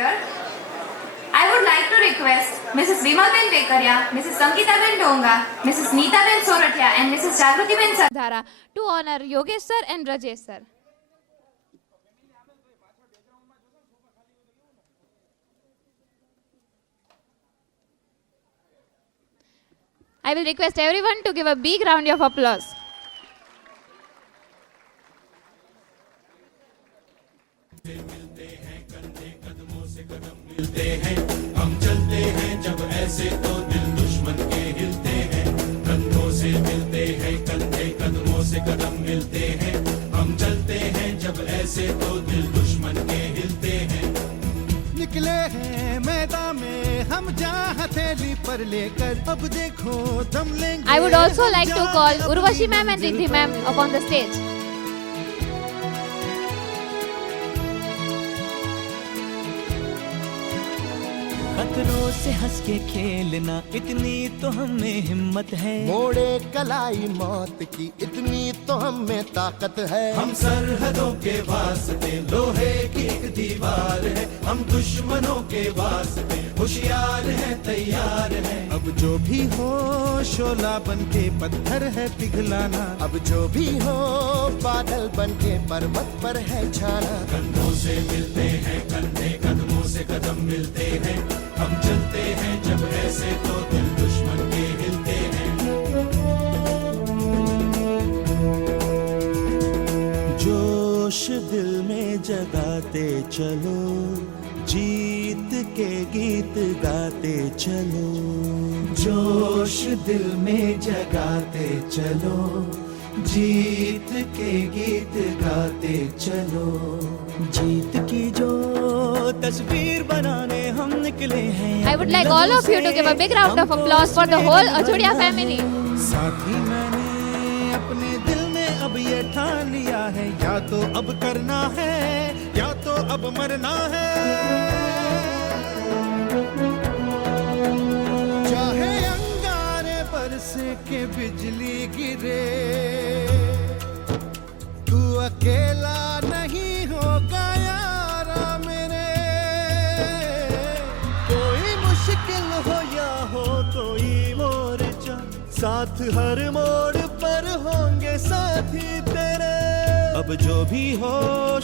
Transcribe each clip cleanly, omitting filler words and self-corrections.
speaker, I would like to request Mrs. Vimalben Vekaria, Mrs. Sangeetaben Donga, Mrs. Neetaben Soratia and Mrs. Jagrutiben Dhara to honor Yogesh sir and Rajesh sir. I will request everyone to give a big round of applause. मिलते हैं हम चलते हैं जब ऐसे तो दिल दुश्मन के हिलते हैं कंधों से मिलते हैं कंधे कदमों से कदम मिलते हैं हम चलते हैं जब ऐसे तो दिल दुश्मन के हिलते हैं निकले हैं मैदान में हम जहाँ हथेली पर लेकर अब देखो दम लेंगे. I would also like to call Urvashi ma'am and Riddhi ma'am upon the stage. खतरों से हंस के खेलना इतनी तो हमें हिम्मत है. मोड़े कलाई मौत की इतनी तो हमें ताकत है. हम सरहदों के वास्ते लोहे की एक दीवार है हम दुश्मनों के वास्ते होशियार हैं तैयार हैं अब जो भी हो शोला बन के पत्थर है पिघलाना. अब जो भी हो बादल बन के पर्वत पर है छाना. कंधों से मिलते हैं कंधे कदमों से कदम मिलते हैं हम चलते हैं जब ऐसे तो दिल दुश्मन के हिलते हैं. जोश दिल में जगाते चलो जीत के गीत गाते चलो. जोश दिल में जगाते चलो जीत के गीत गाते चलो. जीत की जो तस्वीर बनाने हम निकले हैं. I would like all of you to give a big round of applause for the whole Ajudia family. साथी मैंने अपने दिल में अब ये ठान लिया है या तो अब करना है या तो अब मरना है. चाहे अंगारे बरसे के बिजली गिरे तू अकेला नहीं होगा यारा मेरे. कोई मुश्किल हो या हो कोई मोर्चा साथ हर मोड़ पर होंगे साथी तेरे. अब जो भी हो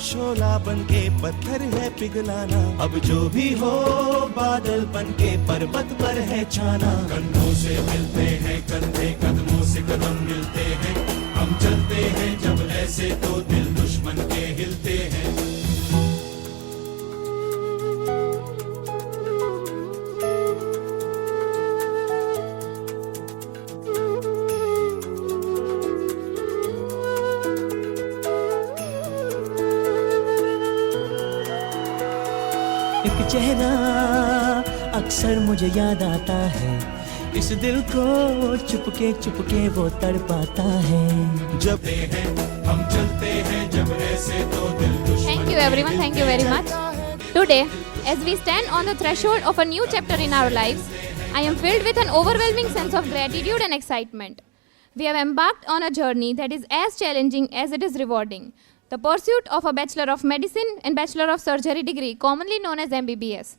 शोला बन के पत्थर है पिघलाना. अब जो भी हो बादल बन के पर्वत पर है छाना. कंधों से मिलते हैं कंधे कदमों से कदम मिलते हैं हम चलते हैं जब ऐसे तो दिल दुश्मन के हिलते हैं. एक चेहरा अक्सर मुझे याद आता है. इस दिल को चुपके वो तड़पाता है. जब हैं हम चलते हैं जब ऐसे तो दिल दुश्मन. Thank you everyone, thank you very much. Today, as we stand on the threshold of a new chapter in our lives, I am filled with an overwhelming sense of gratitude and excitement. We have embarked on a journey that is as challenging as it is rewarding. The pursuit of a Bachelor of Medicine and Bachelor of Surgery degree, commonly known as MBBS.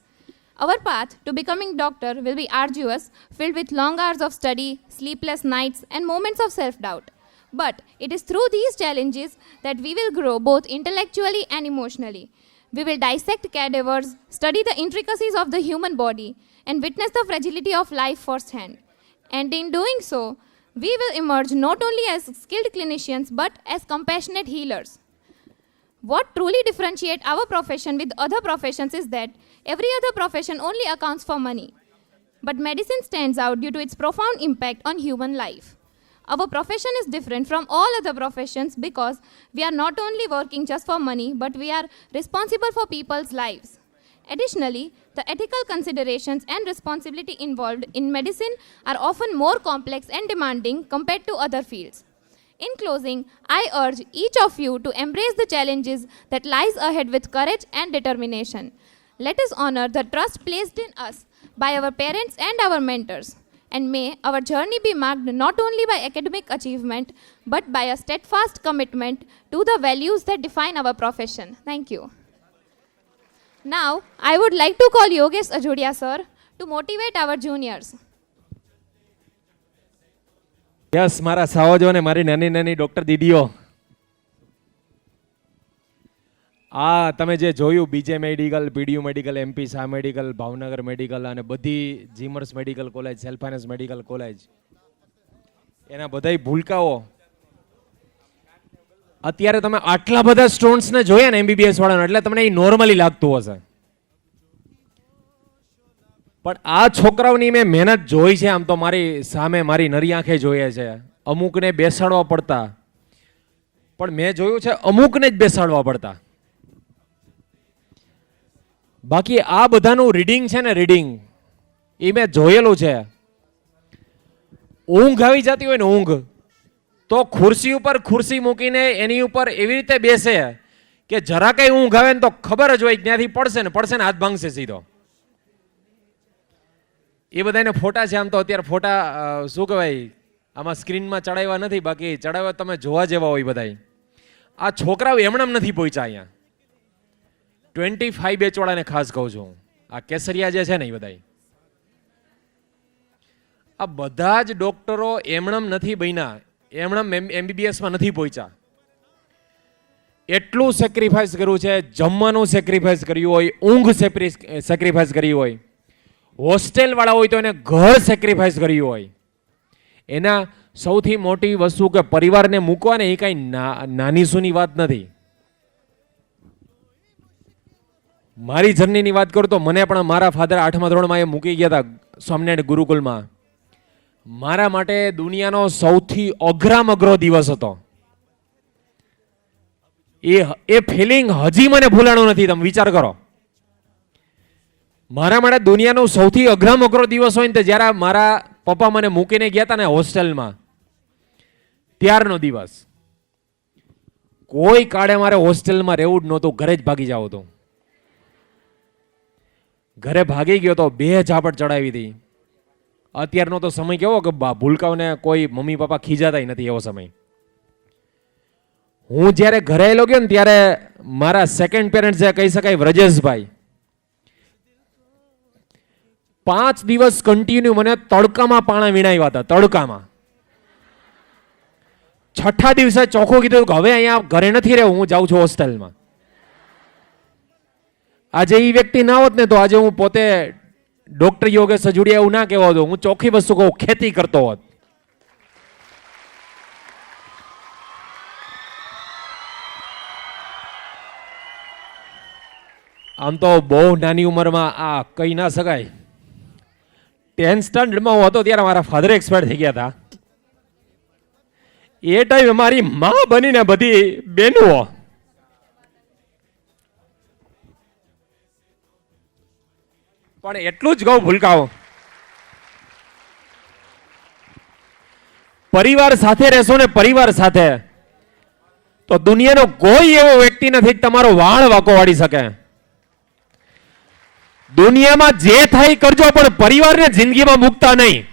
Our path to becoming doctor will be arduous, filled with long hours of study, sleepless nights, and moments of self-doubt. But it is through these challenges that we will grow both intellectually and emotionally. We will dissect cadavers, study the intricacies of the human body, and witness the fragility of life firsthand. And in doing so, we will emerge not only as skilled clinicians, but as compassionate healers. What truly differentiates our profession with other professions is that every other profession only accounts for money. But medicine stands out due to its profound impact on human life. Our profession is different from all other professions because we are not only working just for money, but we are responsible for people's lives. Additionally, the ethical considerations and responsibility involved in medicine are often more complex and demanding compared to other fields. In closing, I urge each of you to embrace the challenges that lies ahead with courage and determination. Let us honor the trust placed in us by our parents and our mentors. And may our journey be marked not only by academic achievement, but by a steadfast commitment to the values that define our profession. Thank you. Now, I would like to call Yogesh Ajodia sir to motivate our juniors. Yes, મારા સાવજો અને મારી નાની નાની doctor દીદીઓ, આ તમે જે જોયું બીજે medical, PDU medical, MP Shah medical, Bhavnagar medical અને બધી GMERS medical college, self finance medical college, એના બધાય ભૂલકાઓ અત્યારે તમે આટલા બધા સ્ટુડન્ટ્સને જોયા ને એમબીબીએસ વાળાને, એટલે તમને એ નોર્મલી લાગતું હશે, પણ આ છોકરાઓની મેં મહેનત જોઈ છે. આમ તો મારી સામે મારી નરી આંખે જોઈએ છે. અમુકને બેસાડવા પડતા, પણ મેં જોયું છે અમુકને જ બેસાડવા પડતા. બાકી આ બધાનું રીડિંગ છે ને, રીડિંગ એ મેં જોયેલું છે. ઊંઘ આવી જતી હોય ને, ઊંઘ, તો ખુરશી ઉપર ખુરશી મૂકીને એની ઉપર એવી રીતે બેસે કે જરા કઈ ઊંઘ આવે ને તો ખબર જ હોય ત્યાંથી પડશે ને હાથ ભાંગશે સીધો. એ બધાને ફોટા છે. આમ તો અત્યારે ફોટા શું કહેવાય, આમાં સ્ક્રીનમાં ચડાવ્યા નથી, બાકી ચડાવ્યા તમે જોવા જેવા હોય બધાય. આ છોકરાઓ એમણામ નથી પહોંચ્યા અહીંયા. 25 બેચવાળાને ખાસ કહું છું, આ કેસરિયા જે છે ને એ બધાય, આ બધા જ ડોક્ટરો એમણામ નથી બન્યા, એમણામ એમબીબીએસમાં નથી પહોંચ્યા. એટલું સેક્રિફાઈસ કર્યું છે. જમવાનું સેક્રિફાઈસ કર્યું હોય, ઊંઘ સેક્રિફાઈસ કરી હોય, હોસ્ટેલ વાળા હોય તો એને ઘર સેક્રિફાઈસ કર્યું હોય. એના સૌથી મોટી વસ્તુ કે પરિવારને મૂકવા ને એ કઈ નાની સૂની વાત નથી. મારી જર્નીની વાત કરું તો મને પણ મારા ફાધર 8મા ધોરણમાં એ મૂકી ગયા હતા સ્વામિનારાયણ ગુરુકુલમાં. મારા માટે દુનિયાનો સૌથી અઘરામાં અઘરો દિવસ હતો. એ ફિલિંગ હજી મને ભૂલાણું નથી. તમે વિચાર કરો, મારા માટે દુનિયાનો સૌથી અઘરામાં અઘરો દિવસ હોય ને તે જ્યારે મારા પપ્પા મને મૂકીને ગયા હતા ને હોસ્ટેલમાં, ત્યારનો દિવસ. કોઈ કાળે મારે હોસ્ટેલમાં રહેવું જ નહોતું, ઘરે જ ભાગી જાવ હતું. ઘરે ભાગી ગયો તો 2 ઝાપટ ચડાવી હતી. અત્યારનો તો સમય કેવો કે ભૂલકાઓને કોઈ મમ્મી પપ્પા ખીજાતા નથી, એવો સમય. હું જ્યારે ઘરે આવેલો ગયો ને ત્યારે મારા સેકન્ડ પેરેન્ટ જે કહી શકાય, વ્રજેશભાઈ, 5 દિવસ કન્ટિન્યુ મને તડકામાં પાણા વીણાવ્યા હતા, તડકામાં. 6થા દિવસે ચોખ્ખું કીધું કે હવે અહીંયા ઘરે નથી રહેવું, હું જાઉં છું હોસ્ટેલમાં. આજે એ વ્યક્તિ ના હોત ને તો આજે હું પોતે ડોક્ટર યોગેશ અજોડિયા એવું ના કહેવો હતો, હું ચોખ્ખી વસ્તુ કહું, ખેતી કરતો હોત. આમ તો બહુ નાની ઉંમરમાં આ કહી ના શકાય. 10th સ્ટાન્ડર્ડમાં હું હતો ત્યારે મારા ફાધર એક્સપાયર થઈ ગયા હતા. એ ટાઈમે મારી માં બનીને બધી બહેનો, પણ એટલું જ કહું ભૂલકાઓ, પરિવાર સાથે રહેશો ને પરિવાર સાથે, તો દુનિયાનો કોઈ એવો વ્યક્તિ નથી તમારો વાળ વાંકો વાળી શકે. દુનિયામાં જે થાય કરજો, પણ પરિવારને જિંદગીમાં મૂકતા નહીં.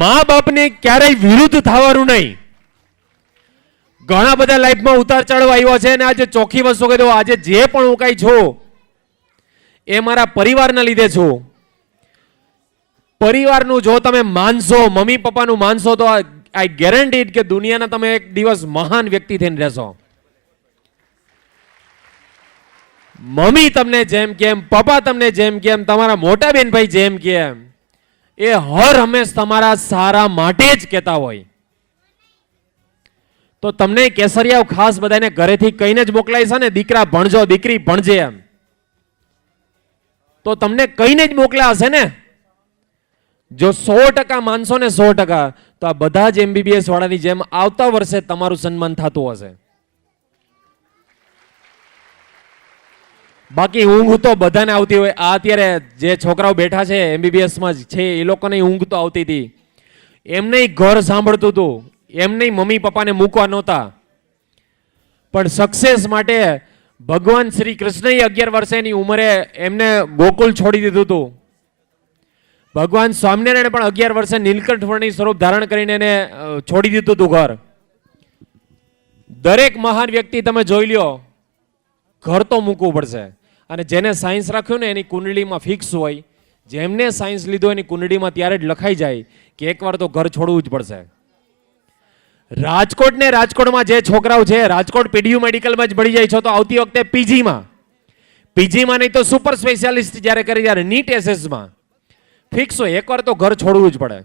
મા બાપને ક્યારેય વિરુદ્ધ થવાનું નહીં. ઘણા બધા લાઈફમાં ઉતાર ચઢાવ આવ્યો છે અને આજે ચોખ્ખી વસ્તુ કહી દઉં, આજે જે પણ હું કઈ છું એ મારા પરિવારના લીધે છું. પરિવારનું જો તમે માનશો, મમ્મી પપ્પાનું માનશો, તો આઈ ગેરંટીડ કે દુનિયાના તમે એક દિવસ મહાન વ્યક્તિ થઈને રહેશો. મમ્મી તમને જેમ કેમ, પપ્પા તમને જેમ કેમ, તમારા મોટા બેન ભાઈ જેમ કેમ, એ હર હંમેશ તમારા સારા માટે જ કહેતા હોય. તો તમને કેસરિયાઓ ખાસ બધાને ઘરેથી કહીને જ મોકલાય છે ને, દીકરા ભણજો, દીકરી ભણજે એમ. તો તમને કહીને જ મોકલ્યા હશે ને. જો 100% માનશો ને 100%, તો આ બધા જ એમબીબીએસ વાળાની જેમ આવતા વર્ષે તમારું સન્માન થતું હશે. બાકી ઊંઘ તો બધાને આવતી હોય. આ અત્યારે જે છોકરાઓ બેઠા છે એમબીબીએસમાં છે, એ લોકોને ઊંઘ તો આવતી હતી. એમને ઘર સાંભળતું હતું, એમને મમ્મી પપ્પાને મૂકવા નહોતા. પણ સક્સેસ માટે ભગવાન શ્રી કૃષ્ણએ 11 વર્ષની ઉંમરે એમને ગોકુલ છોડી દીધું હતું. ભગવાન સ્વામિનારાયણે પણ 11 વર્ષે નીલકંઠ વર્ણી સ્વરૂપ ધારણ કરીને એને છોડી દીધું હતું ઘર. દરેક મહાન વ્યક્તિ તમે જોઈ લ્યો, ઘર તો મૂકવું પડશે. અને જેને સાયન્સ રાખ્યું ને એની કુંડળીમાં ફિક્સ હોય, જેમને સાયન્સ લીધું એની કુંડળીમાં ત્યારે જ લખાઈ જાય કે એકવાર તો ઘર છોડવું જ પડશે. રાજકોટ ને રાજકોટમાં જે છોકરાઓ છે, રાજકોટ પીડીયુ મેડિકલમાં જ ભળી જાય છો તો આવતી વખતે પીજીમાં નહીં તો સુપર સ્પેશિયાલિસ્ટ જ્યારે કરી ત્યારે નીટ એસએસમાં ફિક્સ હોય એકવાર તો ઘર છોડવું જ પડે.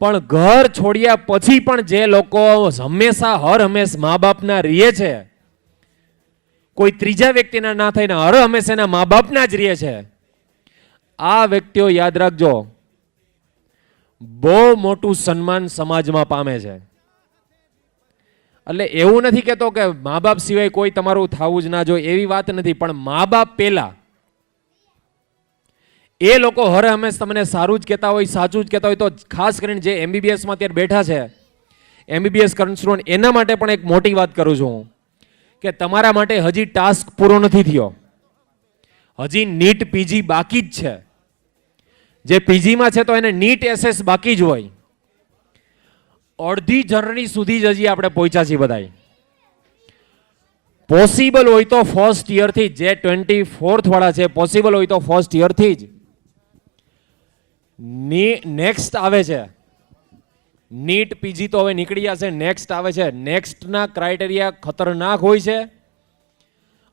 પણ ઘર છોડ્યા પછી પણ જે લોકો હર હંમેશ મા બાપના રહે છે, કોઈ ત્રીજા વ્યક્તિના ના થઈને હર હંમેશ એના મા બાપના જ રહે છે, આ વ્યક્તિઓ યાદ રાખજો બહુ મોટું સન્માન સમાજમાં પામે છે. એટલે એવું નથી કહેતો કે મા બાપ સિવાય કોઈ તમારું થવું જ ના જોઈએ, એવી વાત નથી, પણ મા બાપ પહેલા એ લોકો હર હંમેશ તમને સારું જ કહેતા હોય, સાચું જ કહેતા હોય. તો ખાસ કરીને જે એમબીબીએસમાં અત્યારે બેઠા છે, એમબીબીએસ કરંટ સ્ટુડન્ટ, એના માટે પણ એક મોટી વાત કરું છું કે તમારા માટે હજી ટાસ્ક પૂરો નથી થયો. હજી નીટ પીજી બાકી જ છે. જે પીજીમાં છે તો એને નીટ એસએસ બાકી જ હોય. અડધી જર્ની સુધી જ હજી આપણે પહોંચ્યા છીએ બધા. પોસિબલ હોય તો ફર્સ્ટ યરથી જે 24th વાળા છે, પોસિબલ હોય તો ફર્સ્ટ યરથી જ નેક્સ્ટ આવે છે. નીટ પીજી તો હવે નીકળી જશે, નેક્સ્ટ આવે છે. નેક્સ્ટના ક્રાઇટેરિયા ખતરનાક હોય છે.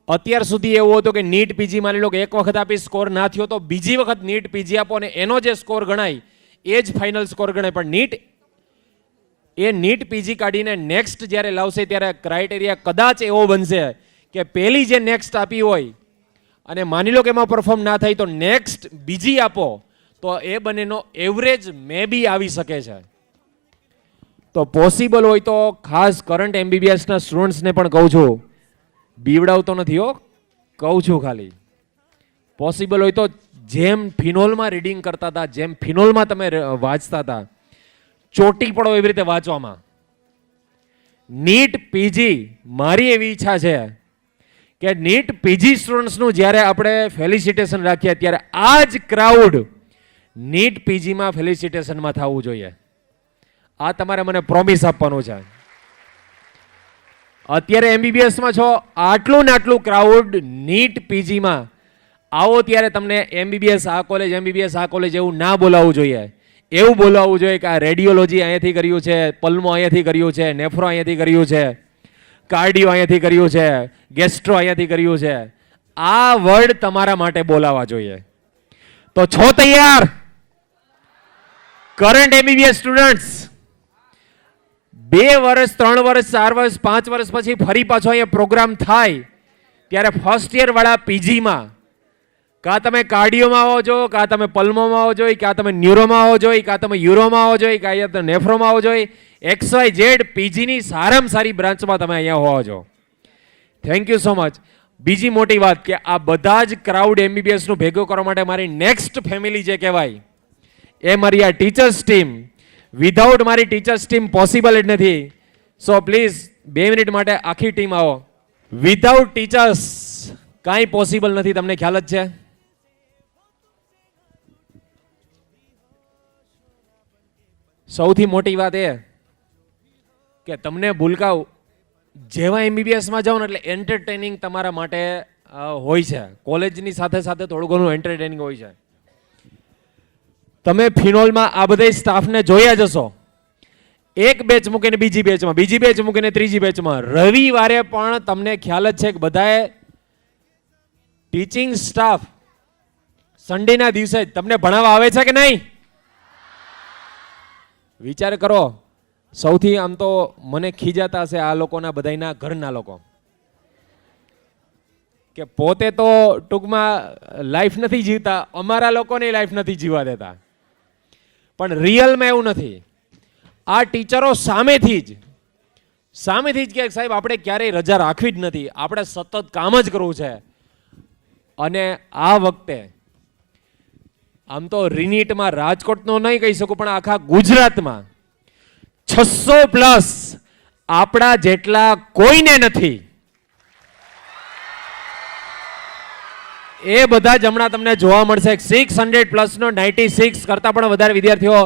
અત્યાર સુધી એવું હતું કે નીટ પીજી માની લો કે એક વખત આપી સ્કોર ના થયો તો બીજી વખત નીટ પીજી આપો અને એનો જે સ્કોર ગણાય એ જ ફાઇનલ સ્કોર ગણાય. પણ નીટ પીજી કાઢીને નેક્સ્ટ જ્યારે લાવશે ત્યારે ક્રાઇટેરિયા કદાચ એવો બનશે કે પહેલી જે નેક્સ્ટ આપી હોય અને માની લો કે એમાં પરફોર્મ ના થાય તો નેક્સ્ટ બીજી આપો તો એ બંનેનો એવરેજ મે બી આવી શકે છે. તો પોસિબલ હોય તો ખાસ કરંટ એમબીબીએસના સ્ટુડન્ટ્સને પણ કહું છું, બીવડાવતો નથી હો, કહું છું ખાલી, પોસિબલ હોય તો જેમ ફિનોલમાં રીડિંગ કરતા હતા, જેમ ફિનોલમાં તમે વાંચતા હતા, ચોટી પડો એવી રીતે વાંચવામાં. નીટ પીજી મારી એવી ઈચ્છા છે કે નીટ પીજી સ્ટુડન્ટ્સનું જ્યારે આપણે ફેલિસિટેશન રાખીએ ત્યારે આ જ ક્રાઉડ નીટ પીજીમાં ફેલિસિટેશનમાં થવું જોઈએ. આ તમારે મને પ્રોમિસ આપવાનું છે. અત્યારે એમબીબીએસમાં છો, આટલું ને આટલું ક્રાઉડ નીટ પીજીમાં આવો ત્યારે તમને એમબીબીએસ આ કોલેજ એવું ના બોલાવવું જોઈએ. એવું બોલાવવું જોઈએ કે આ રેડિયોલોજી અહીંયાથી કર્યું છે, પલ્મો અહીંયાથી કર્યું છે, નેફ્રો અહીંયાથી કર્યું છે, કાર્ડિયો અહીંયાથી કર્યું છે, ગેસ્ટ્રો અહીંયાથી કર્યું છે. આ વર્ડ તમારા માટે બોલાવવા જોઈએ. તો છો તૈયાર? કરંટ એમબીબીએસ સ્ટુડન્ટ્સ 2 વર્ષ 3 વર્ષ 4 વર્ષ 5 વર્ષ પછી ફરી પાછો અહીંયા પ્રોગ્રામ થાય ત્યારે ફર્સ્ટ યર વાળા પીજીમાં કાં તમે કાર્ડિયોમાં આવો છો, કાં તમે પલ્મોમાં આવો છો, કાં તમે ન્યુરોમાં આવો છો, કાં તમે યુરોમાં આવો છો, કાં તમે નેફ્રોમાં આવો છો, XYZ પીજીની સારામાં સારી બ્રાન્ચમાં તમે અહીંયા હોવો છો. Thank you so much. બીજી મોટી વાત કે આ બધા જ ક્રાઉડ એમબીબીએસનું ભેગું કરવા માટે મારી નેક્સ્ટ ફેમિલી જે કહેવાય એ મારી આ ટીચર્સ ટીમ. વિધાઉટ મારી ટીચર્સ ટીમ પોસિબલ જ નથી. સો પ્લીઝ 2 મિનિટ માટે આખી ટીમ આવો. વિધાઉટ ટીચર્સ કાંઈ પોસિબલ નથી, તમને ખ્યાલ જ છે. સૌથી મોટી વાત એ કે તમને ભૂલકાવ જેવા એમબીબીએસમાં જાઓ ને એટલે એન્ટરટેનિંગ તમારા માટે હોય છે. કોલેજની સાથે સાથે થોડું ઘણું એન્ટરટેનિંગ હોય છે. તમે ફિનોલમાં આ બધા સ્ટાફને જોયા જશો, એક બેચ મૂકીને બીજી બેચમાં, બીજી બેચ મૂકીને ત્રીજી બેચમાં. રવિવારે પણ તમને ખ્યાલ જ છે કે બધાએ ટીચિંગ સ્ટાફ સન્ડેના દિવસે તમને ભણાવવા આવે છે કે નહીં? વિચાર કરો. સૌથી આમ તો મને ખીજાતા હશે આ લોકોના બધાના ઘરના લોકો કે પોતે તો ટૂંકમાં લાઈફ નથી જીવતા, અમારા લોકોની લાઈફ નથી જીવવા દેતા. પણ રિયલમાં એવું નથી. આ ટીચરો સામેથી જ કે સાહેબ આપણે ક્યારેય રજા રાખવી જ નથી, આપણે સતત કામ જ કરવું છે. અને આ વખતે આમ તો રિનીટમાં રાજકોટનો નહીં કહી શકું પણ આખા ગુજરાતમાં 600+ આપણા જેટલા કોઈને નથી. એ બધા જ હમણાં તમને જોવા મળશે. 600+ નો 96 કરતા પણ વધારે વિદ્યાર્થીઓ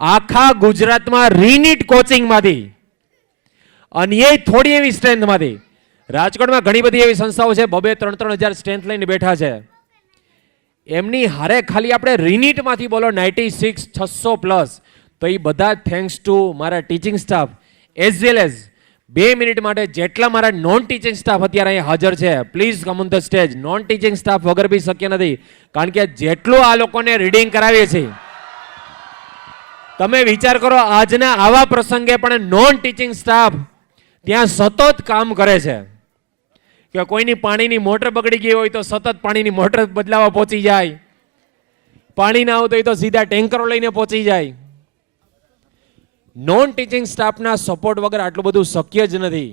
આખા ગુજરાતમાં રીનીટ કોચિંગમાંથી, અને એ થોડી એવી સ્ટ્રેન્થમાંથી રાજકોટમાં ઘણી બધી એવી સંસ્થાઓ છે 2-3 હજાર સ્ટ્રેન્થ લઈને બેઠા છે. એમની હારે ખાલી આપણે રિનીટમાંથી બોલો 96 600+, તો એ બધા થેન્ક્સ ટુ મારા teaching staff as well as 2 minute માટે જેટલા મારા નોન ટીચિંગ સ્ટાફ અત્યારે અહીંયા હાજર છે, please come on the stage. Non teaching staff વગર બી શક્ય નથી, કારણ કે જેટલું આ લોકોને રીડિંગ કરાવીએ છીએ, તમે વિચાર કરો આજના આવા પ્રસંગે પણ નોન ટીચિંગ સ્ટાફ ત્યાં સતત કામ કરે છે. કે કોઈની પાણીની મોટર બગડી ગઈ હોય તો સતત પાણીની મોટર બદલાવા પહોંચી જાય, પાણી ના આવતું હોય તો સીધા ટેન્કરો લઈને પહોંચી જાય. નોન ટીચિંગ સ્ટાફના સપોર્ટ વગર આટલું બધું શક્ય જ નથી.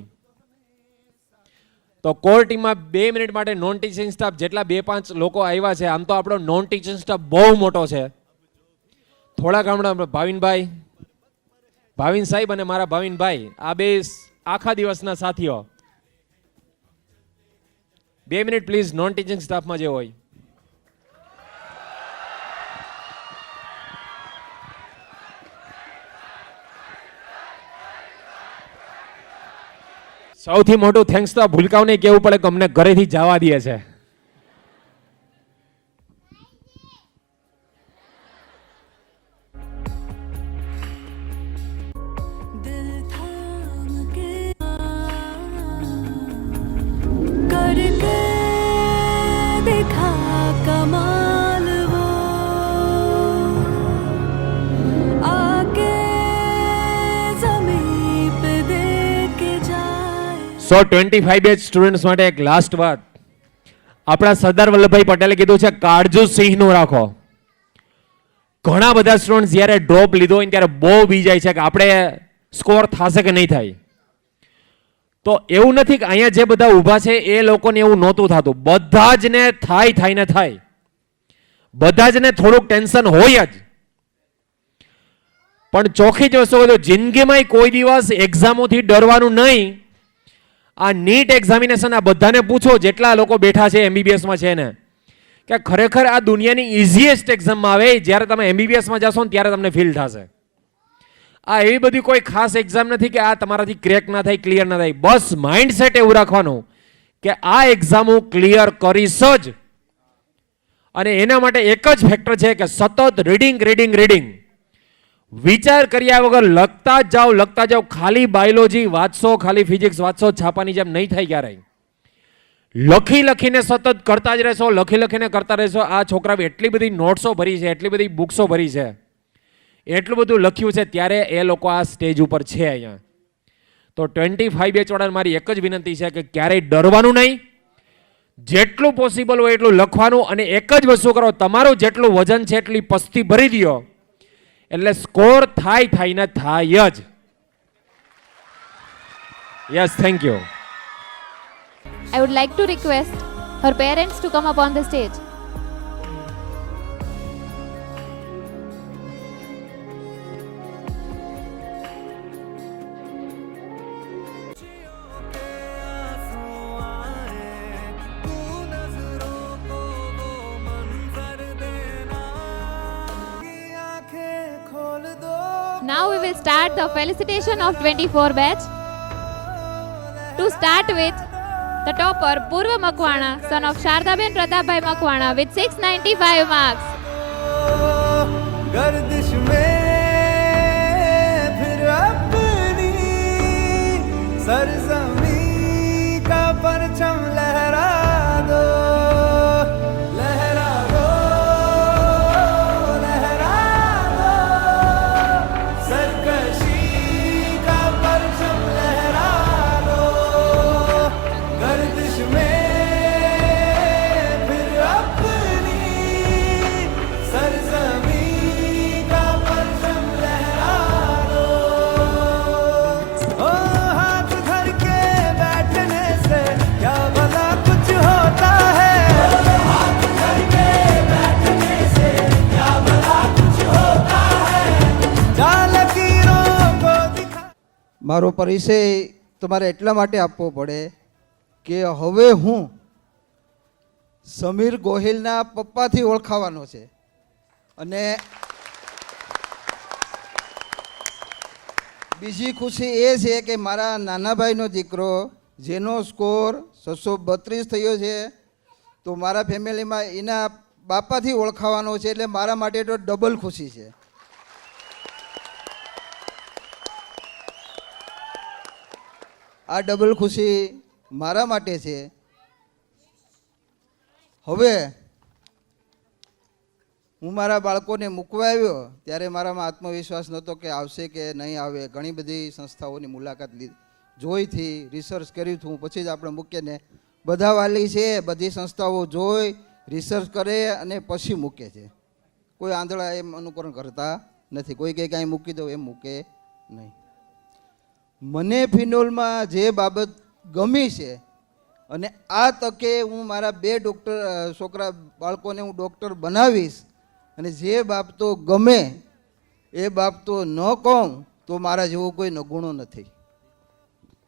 તો કોર ટીમમાં 2 મિનિટ માટે નોન ટીચિંગ સ્ટાફ જેટલા 2-5 લોકો આવ્યા છે, આમ તો આપણો નોન ટીચિંગ સ્ટાફ બહુ મોટો છે. થોડા ગામડા ભાવિન સાહેબ અને મારા ભાવિનભાઈ, આ બે આખા દિવસના સાથીઓ. 2 મિનિટ પ્લીઝ નોન ટીચિંગ સ્ટાફમાં જે હોય. સૌથી મોટું થેન્ક્સ તો ભૂલકાઓને કહેવું પડે કે અમને ઘરેથી જવા દે છે. સો 25 બેચ સ્ટુડન્ટ્સ માટે એક લાસ્ટ વાત. આપણા સરદાર વલ્લભભાઈ પટેલે કીધું છે કાળજુ સિંહનું રાખો. ઘણા બધા સ્ટુડન્ટ્સ જ્યારે ડ્રોપ લીધો હોય ત્યારે બહુ બી જાય છે કે આપણે સ્કોર થશે કે નહીં થાય. તો એવું નથી કે અહીંયા જે બધા ઊભા છે એ લોકોને એવું નહોતું થતું, બધા જ ને થાય, બધા જ ને થોડુંક ટેન્શન હોય જ. પણ ચોખ્ખી જ વસ્તુ કહું, જિંદગીમાં કોઈ દિવસ એક્ઝામોથી ડરવાનું નહીં. આ નીટ એક્ઝામિનેશન આ બધાને પૂછો જેટલા લોકો બેઠા છે એમબીબીએસમાં છે ને, કે ખરેખર આ દુનિયાની ઇઝીએસ્ટ એક્ઝામમાં આવે. જ્યારે તમે એમબીબીએસમાં જશો ને ત્યારે તમને ફીલ થશે. આ એવી બધી કોઈ ખાસ એક્ઝામ નથી કે આ તમારાથી ક્રેક ના થાય, ક્લિયર ના થાય. બસ માઇન્ડસેટ એવું રાખવાનું કે આ એક્ઝામ હું ક્લિયર કરીશ જ. અને એના માટે એક જ ફેક્ટર છે કે સતત રીડિંગ. વિચાર કર્યા વગર લખતા જ જાઓ. ખાલી બાયોલોજી વાંચશો, ખાલી ફિઝિક્સ વાંચશો, છાપાની જેમ નહીં થાય ક્યારેય. લખીને સતત કરતા જ રહેશો, લખીને કરતા રહેશો. આ છોકરાઓ એટલી બધી નોટ્સો ભરી છે, એટલી બધી બુક્સો ભરી છે, એટલું બધું લખ્યું છે, ત્યારે એ લોકો આ સ્ટેજ ઉપર છે અહીંયા. તો 25 બેચ વાળાને મારી એક જ વિનંતી છે કે ક્યારેય ડરવાનું નહીં. જેટલું પોસિબલ હોય એટલું લખવાનું, અને એક જ વસ્તુ કરો, તમારું જેટલું વજન છે એટલી પસ્તી ભરી દો, એટલે સ્કોર થાય ને થાય જ. Yes, thank you. I would like to request her parents to come up on the stage. Now we will start the felicitation of 24 batch. To start with, the topper Purva Makwana, son of Shardaben Pratapbhai Makwana, with 695 marks. गर्दिश में फिर अपनी सरजमी का परचम लहरा दो, लहरा दो, सरकशी का परचम लहरा दो. गर्दिश में फिर अपनी सरजमी का परचम लहरा दो. ओ हाथ धर के बैठने से क्या भला कुछ होता है, हाथ धर के बैठने से क्या भला कुछ होता है. जालकीरों को दिखा. મારો પરિચય તમારે એટલા માટે આપવો પડે કે હવે હું સમીર ગોહિલના પપ્પાથી ઓળખાવાનો છે. અને બીજી ખુશી એ છે કે મારા નાના ભાઈનો દીકરો જેનો સ્કોર 632 થયો છે, તો મારા ફેમિલીમાં એના બાપાથી ઓળખાવાનો છે, એટલે મારા માટે તો ડબલ ખુશી છે. આ ડબલ ખુશી મારા માટે છે. હવે હું મારા બાળકોને મૂકવા આવ્યો ત્યારે મારામાં આત્મવિશ્વાસ નહોતો કે આવશે કે નહીં આવે. ઘણી બધી સંસ્થાઓની મુલાકાત જોઈથી, રિસર્ચ કર્યું હતું, પછી જ આપણે મૂકીએ ને. બધા વાલી છે, બધી સંસ્થાઓ જોઈ, રિસર્ચ કરે અને પછી મૂકે છે. કોઈ આંધળા એમ અનુકરણ કરતા નથી. કોઈ કંઈ કાંઈ મૂકી દો એમ મૂકે નહીં. મને ફિનોલમાં જે બાબત ગમી છે, અને આ તકે હું મારા 2 છોકરા બાળકોને હું ડૉક્ટર બનાવીશ, અને જે બાબતો ગમે એ બાબતો ન કહું તો મારા જેવો કોઈ નગુણો નથી.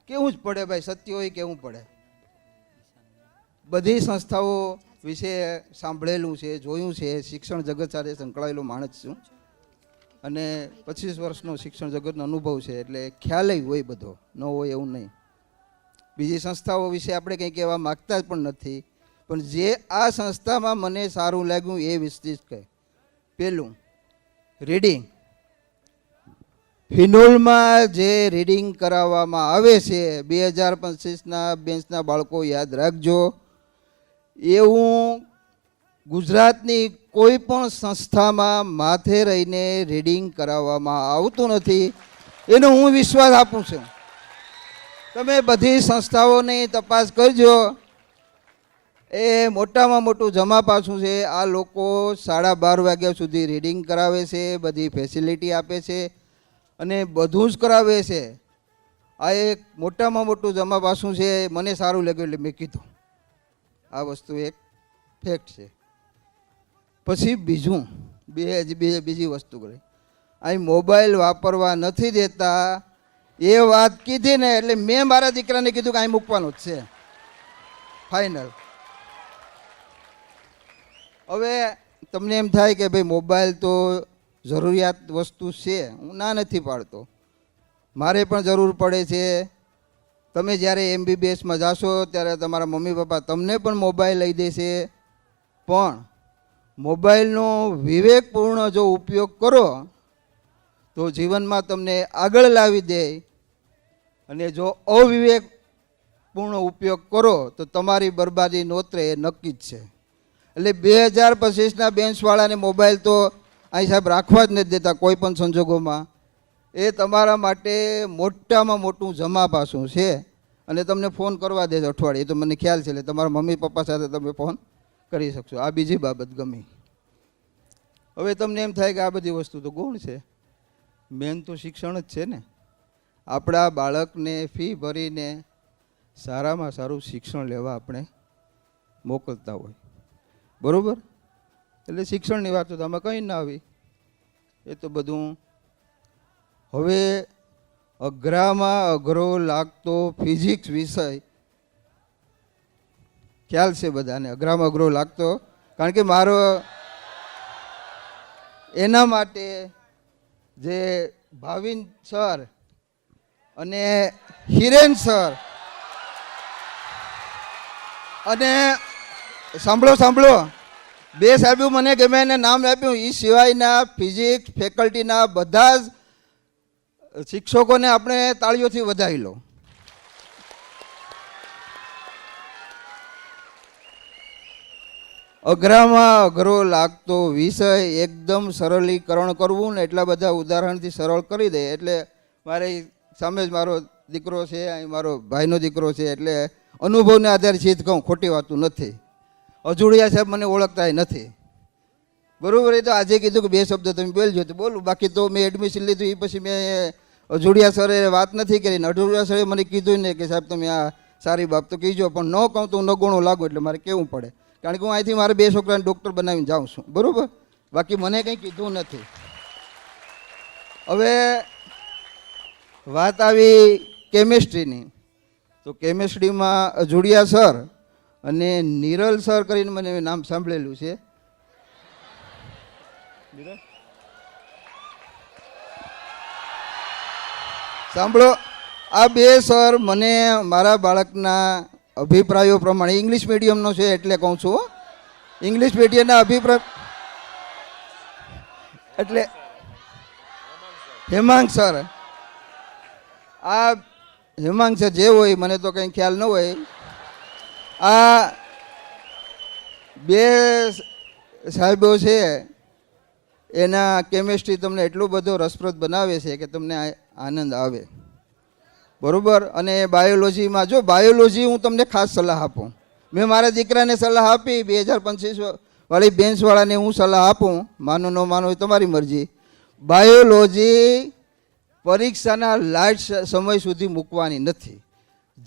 કેવું જ પડે ભાઈ, સત્ય હોય કેવું પડે. બધી સંસ્થાઓ વિશે સાંભળેલું છે, જોયું છે. શિક્ષણ જગત સાથે સંકળાયેલો માણસ છું અને 25 વર્ષનો શિક્ષણ જગતનો અનુભવ છે, એટલે ખ્યાલ હોય બધો, ન હોય એવું નહીં. બીજી સંસ્થાઓ વિશે આપણે કંઈ કહેવા માગતા જ પણ નથી, પણ જે આ સંસ્થામાં મને સારું લાગ્યું એ વિશે કહે. પહેલું, રીડિંગ. ફિનોલમાં જે રીડિંગ કરાવવામાં આવે છે, 2025ના બેન્ચના બાળકો યાદ રાખજો, એવું ગુજરાતની કોઈ પણ સંસ્થામાં માથે રહીને રીડિંગ કરાવવામાં આવતું નથી. એનો હું વિશ્વાસ આપું છું. તમે બધી સંસ્થાઓની તપાસ કરજો. એ મોટામાં મોટું જમા પાછું છે. આ લોકો 12:30 વાગ્યા સુધી રીડિંગ કરાવે છે, બધી ફેસિલિટી આપે છે અને બધું જ કરાવે છે. આ એક મોટામાં મોટું જમા પાછું છે. મને સારું લાગ્યું એટલે મેં કીધું આ વસ્તુ એક ફેક્ટ છે. પછી બીજી વસ્તુ કરી, અહીં મોબાઈલ વાપરવા નથી દેતા એ વાત કીધી ને, એટલે મેં મારા દીકરાને કીધું કે અહીં મૂકવાનું જ છે, ફાઇનલ. હવે તમને એમ થાય કે ભાઈ મોબાઈલ તો જરૂરિયાત વસ્તુ છે, હું ના નથી પાડતો, મારે પણ જરૂર પડે છે. તમે જ્યારે MBBSમાં જાશો ત્યારે તમારા મમ્મી પપ્પા તમને પણ મોબાઈલ લઈ દેશે, પણ મોબાઈલનો વિવેકપૂર્ણ જો ઉપયોગ કરો તો જીવનમાં તમને આગળ લાવી દે, અને જો અવિવેકપૂર્ણ ઉપયોગ કરો તો તમારી બરબાદી નોતરે એ નક્કી જ છે. એટલે 2025ના બેન્ચવાળાને મોબાઈલ તો અહીં સાહેબ રાખવા જ નથી દેતા કોઈ પણ સંજોગોમાં. એ તમારા માટે મોટામાં મોટું જમા પાસું છે, અને તમને ફોન કરવા દે અઠવાડિયે, એ તો મને ખ્યાલ છે. એટલે તમારા મમ્મી પપ્પા સાથે તમે ફોન કરી શકશો. આ બીજી બાબત ગમી. હવે તમને એમ થાય કે આ બધી વસ્તુ તો ગુણ છે, મેન તો શિક્ષણ જ છે ને. આપણા બાળકને ફી ભરીને સારામાં સારું શિક્ષણ લેવા આપણે મોકલતા હોય, બરાબર? એટલે શિક્ષણની વાત તો તમે કંઈ ના આવી, એ તો બધું. હવે અઘરામાં અઘરો લાગતો ફિઝિક્સ વિષય, ખ્યાલ છે બધાને અઘરામાં અઘરો લાગતો, કારણ કે મારો એના માટે જે ભાવિન સર અને હિરેન સર અને સાંભળો 2 સાહેબો મને ગમે એને નામ આપ્યું, એ સિવાયના ફિઝિક્સ ફેકલ્ટીના બધા જ શિક્ષકોને આપણે તાળીઓથી વધાવી લો. અઘરામાં અઘરો લાગતો વિષય એકદમ સરળીકરણ કરવું ને એટલા બધા ઉદાહરણથી સરળ કરી દે. એટલે મારી સામે જ મારો દીકરો છે, અહીં મારો ભાઈનો દીકરો છે, એટલે અનુભવને આધારે ચીજ કહું, ખોટી વાતું નથી. અજુડિયા સાહેબ મને ઓળખતા નથી, બરાબર? એ તો આજે કીધું કે 2 શબ્દ તમે બોલજો તો બોલું, બાકી તો મેં એડમિશન લીધું એ પછી મેં અજુડિયા સરે વાત નથી કરી ને અજુડિયા સરે મને કીધું ને કે સાહેબ તમે આ સારી બાબત તો કહીજો, પણ ન કહું તો નગુણો લાગુ, એટલે મારે કેવું પડે, કારણ કે હું અહીંથી મારે 2 છોકરાને ડૉક્ટર બનાવીને જાઉં છું, બરાબર? બાકી મને કંઈ કીધું નથી. હવે વાત આવી કેમિસ્ટ્રીની, તો કેમિસ્ટ્રીમાં અજુડિયા સર અને નિરલ સર કરીને મને નામ સાંભળેલું છે. સાંભળો, આ બે સર મને મારા બાળકના અભિપ્રાયો પ્રમાણે ઇંગ્લિશ મીડિયમનો છે એટલે કહું છું. ઇંગ્લિશ મીડિયમના અભિપ્રાય એટલે હેમાંગ સર, આ હેમાંગ સર જે હોય મને તો કંઈ ખ્યાલ ન હોય. આ બે સાહેબો છે એના કેમેસ્ટ્રી તમને એટલું બધો રસપ્રદ બનાવે છે કે તમને આનંદ આવે, બરોબર. અને બાયોલોજીમાં જો બાયોલોજી હું તમને ખાસ સલાહ આપું. મેં મારા દીકરાને સલાહ આપી 2025 વાળી બેન્ચવાળાને હું સલાહ આપું, માનો ન માનો એ તમારી મરજી. બાયોલોજી પરીક્ષાના લાસ્ટ સમય સુધી મૂકવાની નથી.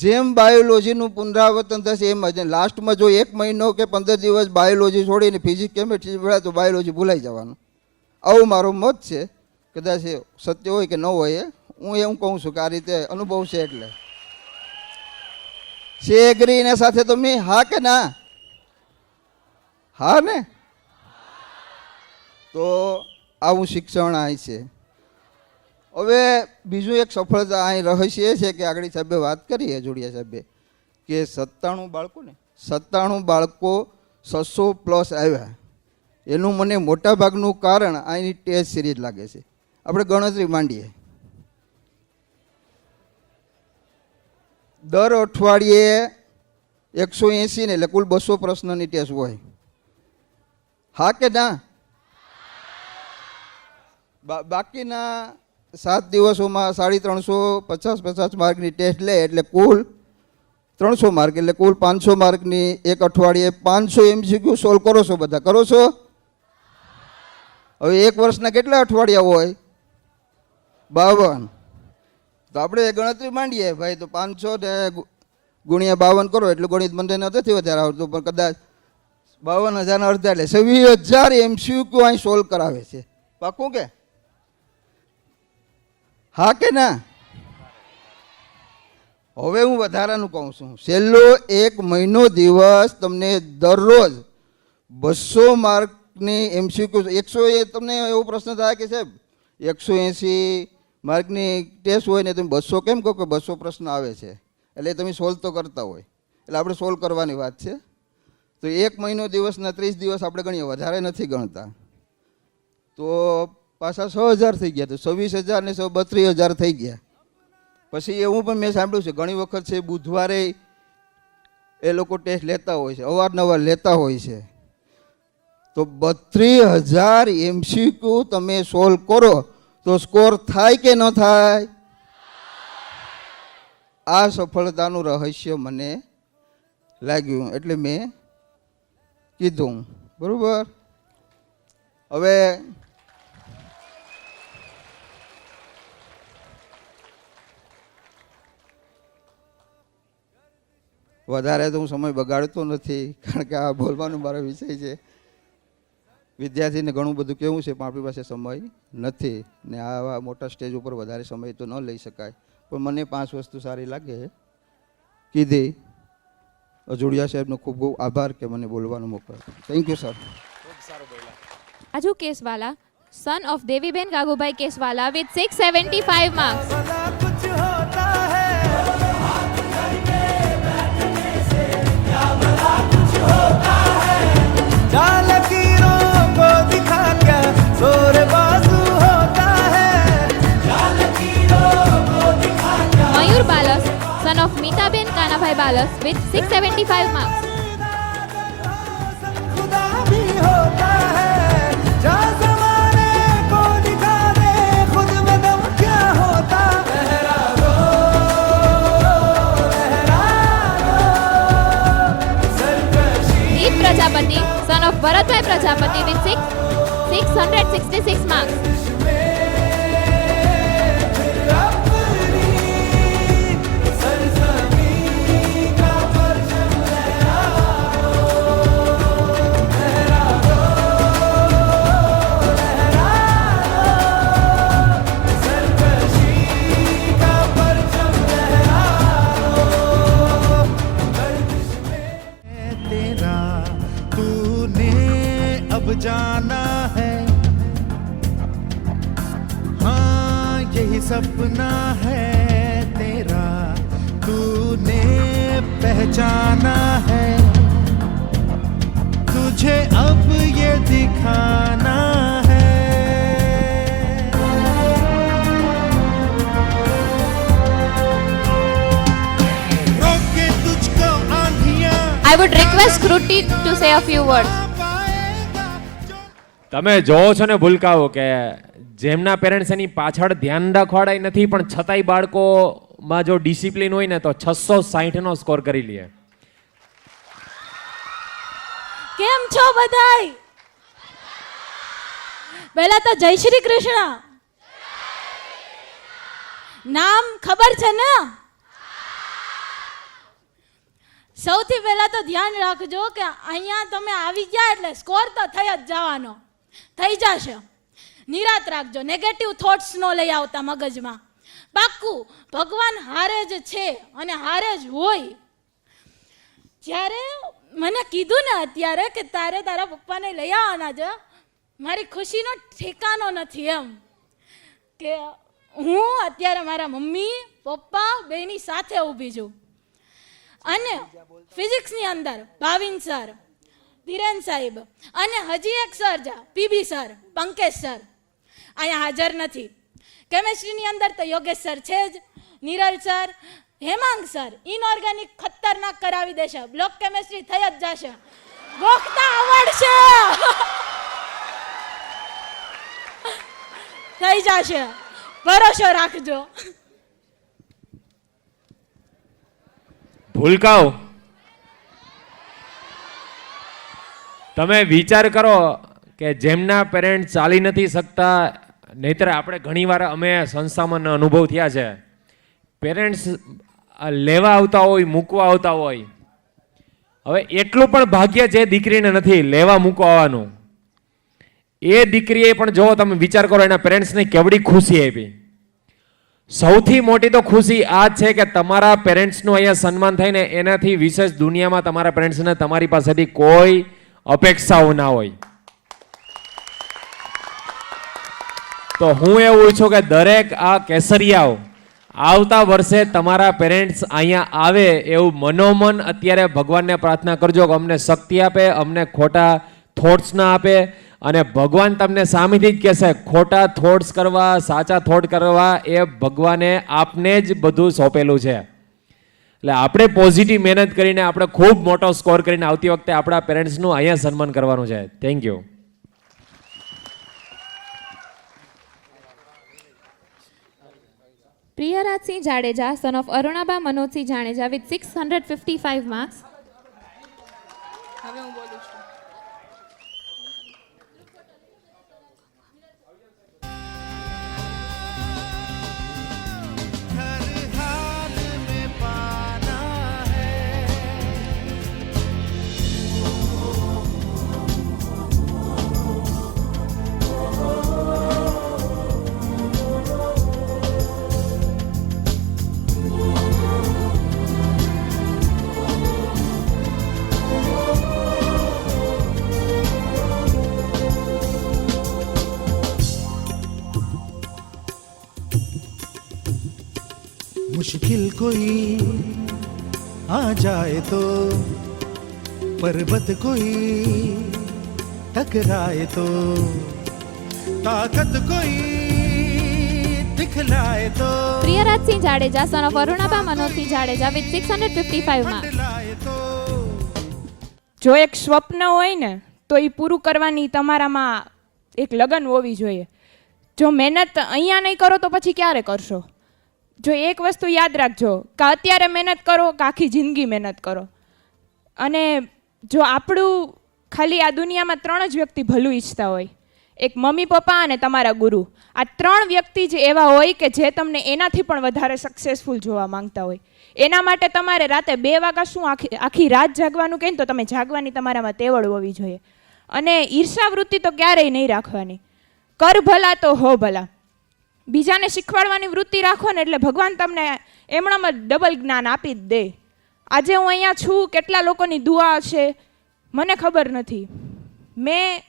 જેમ બાયોલોજીનું પુનરાવર્તન થશે એમ જ લાસ્ટમાં જો 1 મહિનો કે 15 દિવસ બાયોલોજી છોડીને ફિઝિક્સ કેમેસ્ટ્રી ભણાય તો બાયોલોજી ભૂલાઈ જવાનું. આવું મારો મત છે. કદાચ એ સત્ય હોય કે ન હોય, હું એવું કહું છું કે આ રીતે અનુભવ છે. એટલે છે એગ્રી એના સાથે તમે હા કે ના? હા ને? તો આવું શિક્ષણ અહીં છે. હવે બીજું એક સફળતા અહીં રહસ્ય એ છે કે આગળ સાહેબે વાત કરી જોડિયા સાહેબે કે 97 બાળકો 600+ આવ્યા. એનું મને મોટાભાગનું કારણ અહીંની ટેસ્ટ સિરીઝ લાગે છે. આપણે ગણતરી માંડીએ, દર અઠવાડિયે 180 ને એટલે કુલ 200 પ્રશ્નની ટેસ્ટ હોય. હા કે ના? બાકીના 7 દિવસોમાં 350 માર્કની ટેસ્ટ લે એટલે કુલ 300 માર્ક, એટલે કુલ 500 માર્કની એક અઠવાડિયે 500 MCQ સોલ્વ કરો છો, બધા કરો છો? હવે એક વર્ષના કેટલા અઠવાડિયા હોય? 52. તો આપણે ગણતરી માંડીએ ભાઈ, તો 500 ને ગુણ્યા 52 કરો એટલે ગણિત મને નથી વધારે આવડતું, પણ કદાચ 52,000 અડધા એટલે 26,000 MCQ અહીં સોલ્વ કરાવે છે. પાકું કે હા કે ના? હવે હું વધારાનું કહું છું. છેલ્લો 1 મહિનો દિવસ તમને દરરોજ 200 માર્કની MCQ 100 એ તમને એવો પ્રશ્ન થાય કે સાહેબ 180 માર્કની ટેસ્ટ હોય ને તમે 200 કેમ કહો કે 200 પ્રશ્ન આવે છે, એટલે તમે સોલ્વ તો કરતા હોય. એટલે આપણે સોલ્વ કરવાની વાત છે. તો 1 મહિનો દિવસના 30 દિવસ આપણે ગણીએ, વધારે નથી ગણતા, તો પાછા 6,000 થઈ ગયા, તો 26,000 ને 32,000 થઈ ગયા. પછી એવું પણ મેં સાંભળ્યું છે ઘણી વખત છે બુધવારે એ લોકો ટેસ્ટ લેતા હોય છે, અવારનવાર લેતા હોય છે. તો 32,000 MCQ તમે સોલ્વ કરો તો સ્કોર થાય કે ન થાય? આ સફળતાનું રહસ્ય મને લાગ્યું એટલે મેં કીધું, બરોબર. હવે વધારે તો હું સમય બગાડતો નથી, કારણ કે આ બોલવાનો મારો વિષય છે. વિદ્યાર્થીને ઘણું બધું કહેવું છે પણ આપણી પાસે સમય નથી ને આવા મોટા સ્ટેજ ઉપર વધારે સમય તો ન લઈ શકાય. પણ મને 5 વસ્તુ સારી લાગે કીધી. જોડિયા સાહેબનો ખૂબ ખૂબ આભાર કે મને બોલવાનો મોકો આપ્યો. Thank you sir. Aju Keswala, son of Deviben Gagubai Keswala with 675 marks. Mayur Balas, son of Meetaben Kanabhai Balas with 675 marks. Deep Prajapati, son of Bharatbhai Prajapati with 666 marks. जाना है, हाँ यही सपना है तेरा, तूने पहचाना है, तुझे अब ये दिखाना है। रोके तुझको आंधियां I would request Kruti to say a few words. તમે જોવો છો ને ભૂલકાઓ કે જેમના પેરેન્ટ્સ એની પાછળ ધ્યાન રાખવાડાય નથી પણ છતાંય બાળકોમાં જો ડિસિપ્લિન હોય ને તો 660 નો સ્કોર કરી લે. કેમ છો બધાય? પહેલા તો જય શ્રી કૃષ્ણ. નામ ખબર છે ને? સૌથી પહેલા તો ધ્યાન રાખજો કે અહીંયા તમે આવી ગયા એટલે સ્કોર તો થઈ જ જવાનો, થઈ જશે. નિરાત રાખજો, નેગેટિવ થોટ્સ નો લઈ આવતા મગજમાં. પાક્કું ભગવાન હારે જ છે અને હારે જ હોય. જ્યારે મને કીધું ને અત્યારે કે તારે તારા પપ્પાને લઈ આવવાના છે, મારી ખુશીનો ઠેકાનો નથી. એમ કે હું અત્યારે મારા મમ્મી પપ્પા બેની સાથે ઊભી છું. અને ફિઝિક્સની અંદર ભાવિન સર, ધીરેન સાહેબ અને હજી એક સર છે પીબી સર, પંકજ સર અહીંયા હાજર નથી. કેમેસ્ટ્રીની અંદર તો યોગેશ સર છે જ, Niral sir, Hemang sir inorganic ખતરનાક કરાવી દેશે. બ્લોક કેમેસ્ટ્રી થઈ જ જશે, ગોખતા આવડશે, થઈ જશે, ભરોસો રાખજો. ભૂલકાઓ તમે વિચાર કરો કે જેમના પેરેન્ટ્સ ચાલી નથી શકતા, નહીતર આપણે ઘણીવાર અમે સંસ્થામાં અનુભવ થયા છે, પેરેન્ટ્સ લેવા આવતા હોય, મૂકવા આવતા હોય. હવે એટલું પણ ભાગ્ય જે દીકરીને નથી લેવા મૂકવા આવવાનું, એ દીકરીએ પણ જો તમે વિચાર કરો એના પેરેન્ટ્સને કેવડી ખુશી આપી. સૌથી મોટી તો ખુશી આ જ છે કે તમારા પેરેન્ટ્સનું અહીંયા સન્માન થાય ને, એનાથી વિશેષ દુનિયામાં તમારા પેરેન્ટ્સને તમારી પાસેથી કોઈ અપેક્ષાઓ ના હોય. તો હું એવું ઈચ્છું કે દરેક આ કેસરિયાઓ આવતા વર્ષે તમારા પેરેન્ટ્સ અહીંયા આવે એવું મનોમન અત્યારે ભગવાનને પ્રાર્થના કરજો કે અમને શક્તિ આપે, અમને ખોટા થોટ્સ ના આપે. અને ભગવાન તમને સામેથી જ કહેશે ખોટા થોટ્સ કરવા, સાચા થોટ કરવા એ ભગવાને આપને જ બધું સોંપેલું છે. એટલે આપણે પોઝિટિવ મહેનત કરીને આપણે ખૂબ મોટો સ્કોર કરીને આવતી વખતે આપણા પેરેન્ટ્સનું અહીંયા સન્માન કરવાનું છે. Thank you. Priyarajsinh Jadeja, son of Arunabha Manojsinh Jadeja with 655 marks. हर हाल में पाना है, मुश्किल कोई आ जाए तो, पर्वत कोई टकराए तो, ताकत कोई दिखलाए तो, Priyarajsinh Jadeja, son of Arunabha Manojsinh Jadeja with 655 marks. लाए तो જો એક સ્વપ્ન હોય ને તો એ પૂરું કરવાની તમારામાં એક લગન હોવી જોઈએ. જો મહેનત અહીંયા નહીં કરો તો પછી ક્યારે કરશો? જો એક વસ્તુ યાદ રાખજો કે અત્યારે મહેનત કરો કે આખી જિંદગી મહેનત કરો. અને જો આપણું ખાલી આ દુનિયામાં 3 જ વ્યક્તિ ભલું ઈચ્છતા હોય, એક મમ્મી પપ્પા અને તમારા ગુરુ, આ 3 વ્યક્તિ જ એવા હોય કે જે તમને એનાથી પણ વધારે સક્સેસફુલ જોવા માંગતા હોય. એના માટે તમારે રાતે 2 વાગ્યા શું આખી રાત જાગવાનું કહે ને તો તમે જાગવાની તમારામાં તેવડ હોવી જોઈએ. અને ઈર્ષાવૃત્તિ તો ક્યારેય નહીં રાખવાની. કર ભલા તો હો ભલા. બીજાને શીખવાડવાની વૃત્તિ રાખો ને એટલે ભગવાન તમને એમણામાં ડબલ જ્ઞાન આપી જ દે. આજે હું અહીંયા છું, કેટલા લોકોની દુઆ છે મને ખબર નથી. મેં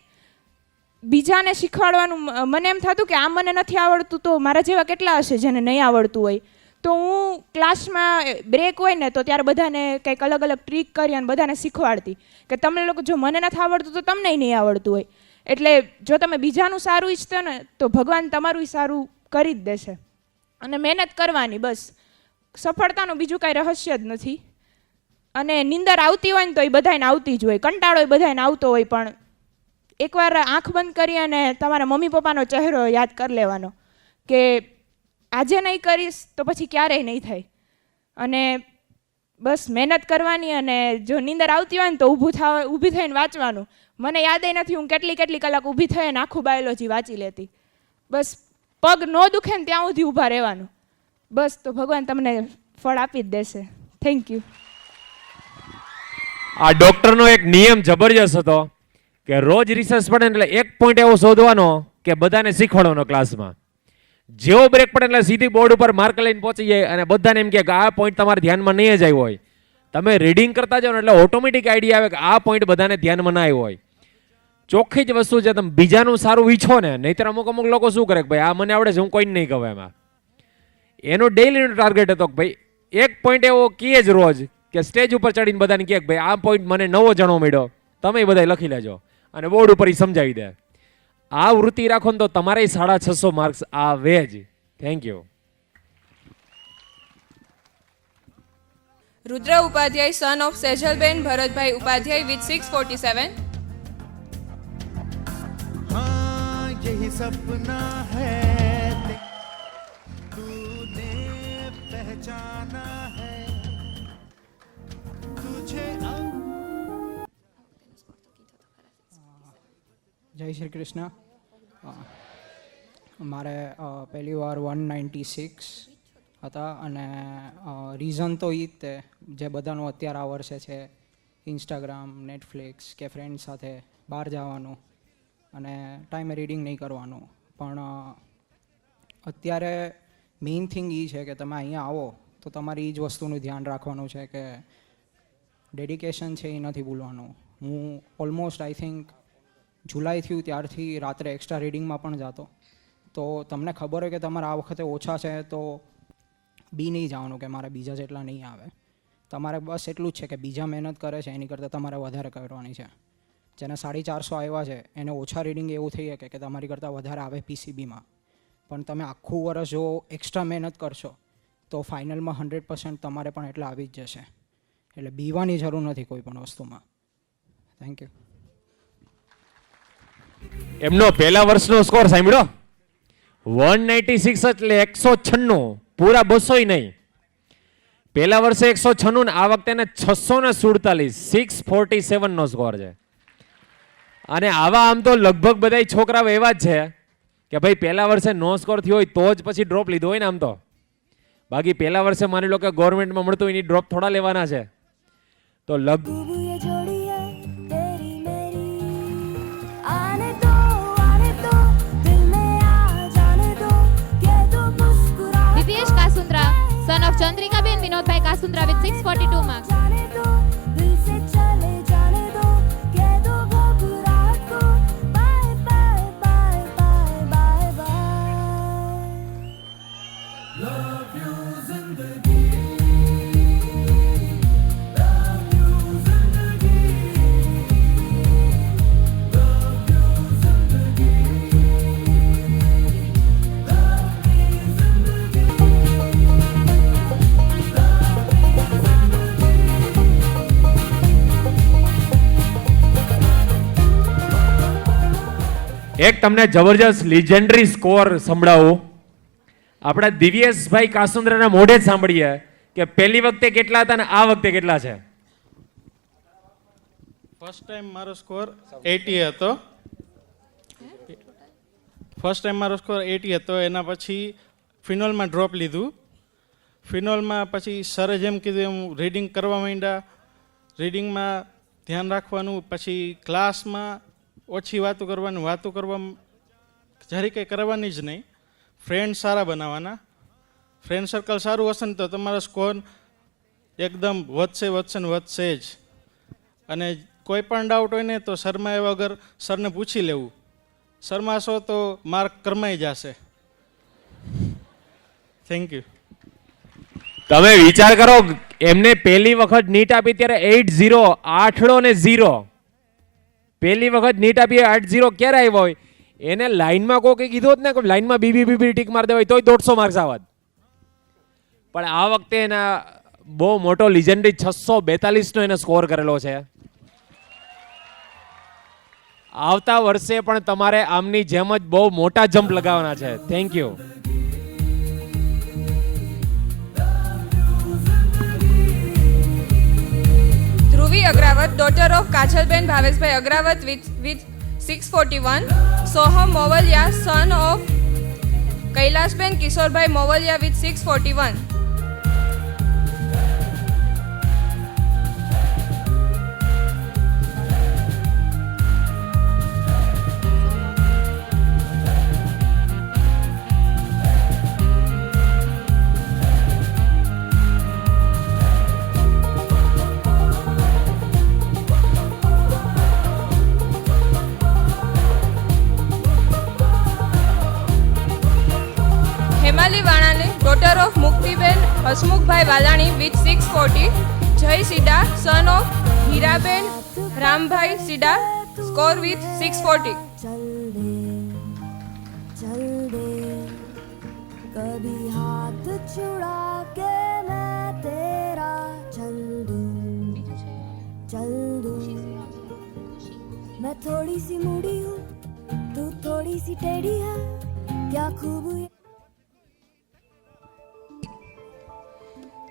બીજાને શીખવાડવાનું મને એમ થતું કે આ મને નથી આવડતું તો મારા જેવા કેટલા હશે જેને નહીં આવડતું હોય. તો હું ક્લાસમાં બ્રેક હોય ને તો ત્યારે બધાને કંઈક અલગ અલગ ટ્રીક કરી અને બધાને શીખવાડતી કે તમને લોકો જો મને નથી આવડતું તો તમને નહીં આવડતું હોય. એટલે જો તમે બીજાનું સારું ઈચ્છતો ને તો ભગવાન તમારું સારું કરી જ દેશે. અને મહેનત કરવાની બસ, સફળતાનું બીજું કાંઈ રહસ્ય જ નથી. અને નિંદર આવતી હોય ને તો એ બધાને આવતી જ હોય, કંટાળો એ બધાને આવતો હોય, પણ એકવાર આંખ બંધ કરી અને તમારા મમ્મી પપ્પાનો ચહેરો યાદ કરી લેવાનો કે આજે નહીં કરીશ તો પછી ક્યારેય નહીં થાય. અને બસ મહેનત કરવાની. અને જો નીંદર આવતી હોય ને તો ઊભી થઈને વાંચવાનું. મને યાદ નથી હું કેટલી કલાક ઊભી થઈ અને આખું બાયોલોજી વાંચી લેતી. બસ પગ ન દુખે ને ત્યાં સુધી ઊભા રહેવાનું. બસ તો ભગવાન તમને ફળ આપી જ દેશે. Thank you. આ ડોક્ટરનો એક નિયમ જબરજસ્ત હતો કે રોજ રિસર્ચ પડે એટલે એક પોઈન્ટ એવો શોધવાનો કે બધાને શીખવાડવાનો ક્લાસમાં. જેવો બ્રેક પડે એટલે સીધી બોર્ડ ઉપર માર્ક લઈને પહોંચી જાય અને બધાને એમ કે આ પોઈન્ટ તમારા ધ્યાનમાં નહીં જ આવ્યો હોય. તમે રીડિંગ કરતા જાઓ ને એટલે ઓટોમેટિક આઈડિયા આવે કે આ પોઈન્ટ બધાને ધ્યાનમાં ના આવ્યો હોય. ચોખ્ખી જ વસ્તુ છે, તમે બીજાનું સારું ઈચ્છો ને, નહીંતર અમુક લોકો શું કરે કે ભાઈ આ મને આવડે છે હું કોઈને નહીં કહું. એમાં એનો ડેઈલીનો ટાર્ગેટ હતો કે ભાઈ એક પોઈન્ટ એવો કીએ જ રોજ કે સ્ટેજ ઉપર ચડીને બધાને કહે કે ભાઈ આ પોઈન્ટ મને નવો જાણવા મળ્યો, તમે બધા લખી લેજો અને બોર્ડ ઉપર સમજાવી દે. આ વૃત્તિ રાખો ને તો તમારે 650 માર્ક્સ આવે જ. Thank you. Rudra Upadhyay son of Sejalben Bharatbhai Upadhyay with 647. हाँ यही सपना है तूने पहचाना है तुझे જય શ્રી કૃષ્ણ. મારે પહેલી વાર 196 હતા અને રીઝન તો એ જ તે જે બધાનું અત્યારે આ વર્ષે છે, ઇન્સ્ટાગ્રામ, નેટફ્લિક્સ કે ફ્રેન્ડ સાથે બહાર જવાનું અને ટાઈમે રીડિંગ નહીં કરવાનું. પણ અત્યારે મેઇન થિંગ એ છે કે તમે અહીંયા આવો તો તમારે એ જ વસ્તુનું ધ્યાન રાખવાનું છે કે ડેડિકેશન છે એ નથી ભૂલવાનું. હું ઓલમોસ્ટ આઈ થિંક જુલાઈ થયું ત્યારથી રાત્રે એક્સ્ટ્રા રીડિંગમાં પણ જતો. તો તમને ખબર હોય કે તમારે આ વખતે ઓછા છે તો બી નહીં જવાનું કે મારે બીજા જેટલા નહીં આવે. તમારે બસ એટલું જ છે કે બીજા મહેનત કરે છે એની કરતાં તમારે વધારે કરવાની છે. જેને 450 આવ્યા છે એને ઓછા રીડિંગ એવું થઈ શકે કે તમારી કરતાં વધારે આવે પીસીબીમાં. પણ તમે આખું વર્ષ જો એક્સ્ટ્રા મહેનત કરશો તો ફાઇનલમાં 100% તમારે પણ એટલા આવી જ જશે. એટલે બીવાની જરૂર નથી કોઈ પણ વસ્તુમાં. Thank you. એમનો પહેલા વર્ષનો સ્કોર સાંભળ્યો 196 એટલે 196, પૂરા 200 નહીં. પહેલા વર્ષે 196 ને આ વખતે એને 647, 647 નો સ્કોર છે. અને આવા આમ તો લગભગ બધા છોકરાઓ એવા જ છે કે ભાઈ પહેલા વર્ષે નો સ્કોર થયો હોય તો જ પછી ડ્રોપ લીધો હોય ને. આમ તો બાકી પહેલા વર્ષે માની લો કે ગવર્મેન્ટમાં મળતું હોય એની ડ્રોપ થોડા લેવાના છે. તો Divyesh Kasundra son of Chandrikaben Vinodbhai Kasundra with 642 marks. એક તમને જબરજસ્ત લિજેન્ડરી સ્કોર સંભળાવું. આપણા દિવ્યેશભાઈ કાસુંદ્રાના મોઢે જ સાંભળીએ કે પહેલી વખતે કેટલા હતા અને આ વખતે કેટલા છે. ફર્સ્ટ ટાઈમ મારો સ્કોર 80 હતો. ફર્સ્ટ ટાઈમ મારો સ્કોર 80 હતો. એના પછી ફિનોલમાં ડ્રોપ લીધું. ફિનોલમાં પછી સરે જેમ કીધું એમ રીડિંગ કરવા માંડ્યા. રીડિંગમાં ધ્યાન રાખવાનું. પછી ક્લાસમાં ઓછી વાતો કરવાની, વાતો કરવા જરી કંઈ કરવાની જ નહીં. ફ્રેન્ડ સારા બનાવવાના. ફ્રેન્ડ સર્કલ સારું હશે ને તો તમારો સ્કોર એકદમ વધશે ને વધશે જ. અને કોઈ પણ ડાઉટ હોય ને તો શરમાયા વગર સરને પૂછી લેવું. શરમાશો તો માર્ક કરમાઈ જશે. Thank you. તમે વિચાર કરો, એમને પહેલી વખત નીટ આપી ત્યારે 80 આઠડો ને 0. પહેલી વખત નીટ આપી 80 ક્યારે આવ્યો હોય? એને લાઈનમાં કોઈ કીધું હોત ને કે લાઈનમાં બીબી ટીક માર દેવાય તોય 150 માર્ક્સ આવત. પણ આ વખતે એના બહુ મોટો લિજેન્ડરી 642 નો એને સ્કોર કરેલો છે. આવતા વર્ષે પણ તમારે આમની જેમ જ બહુ મોટા જમ્પ લગાવવાના છે. Thank you. Dhruvi Agravat, daughter of Kajalben Bhaveshbhai Agravat with 641. Soham Movaliya, son of Kailashben Kishorbhai Movaliya with 641. Hemali વાણાને, daughter of Muktiben Hasmukhbhai Valani with 640. જય સીડા, son of Hiraben Rambhai સીડા, score with 640. कभी हाथ छुड़ा के मैं तेरा चल दूं मैं थोड़ी सी मुड़ी हूँ तू थोड़ी सी टेढ़ी है क्या खूब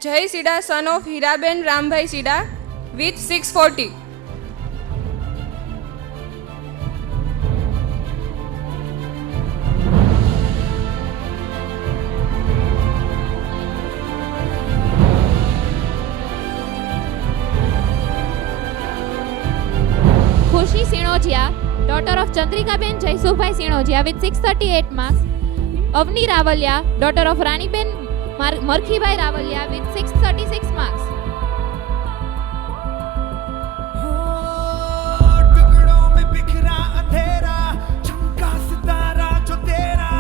જય સીડા, son of Hiraben Rambhai સીડા with 640. ખુશી સિણોજિયા, daughter of Chandrikaben Jaysukhbhai સિણોજિયા with 638 marks. Avani Ravalia, daughter of રાણીબેન મરખીભાઈ Ravalia with 636 marks. टुकड़ों में बिखरा अंधेरा चमका सितारा जो तेरा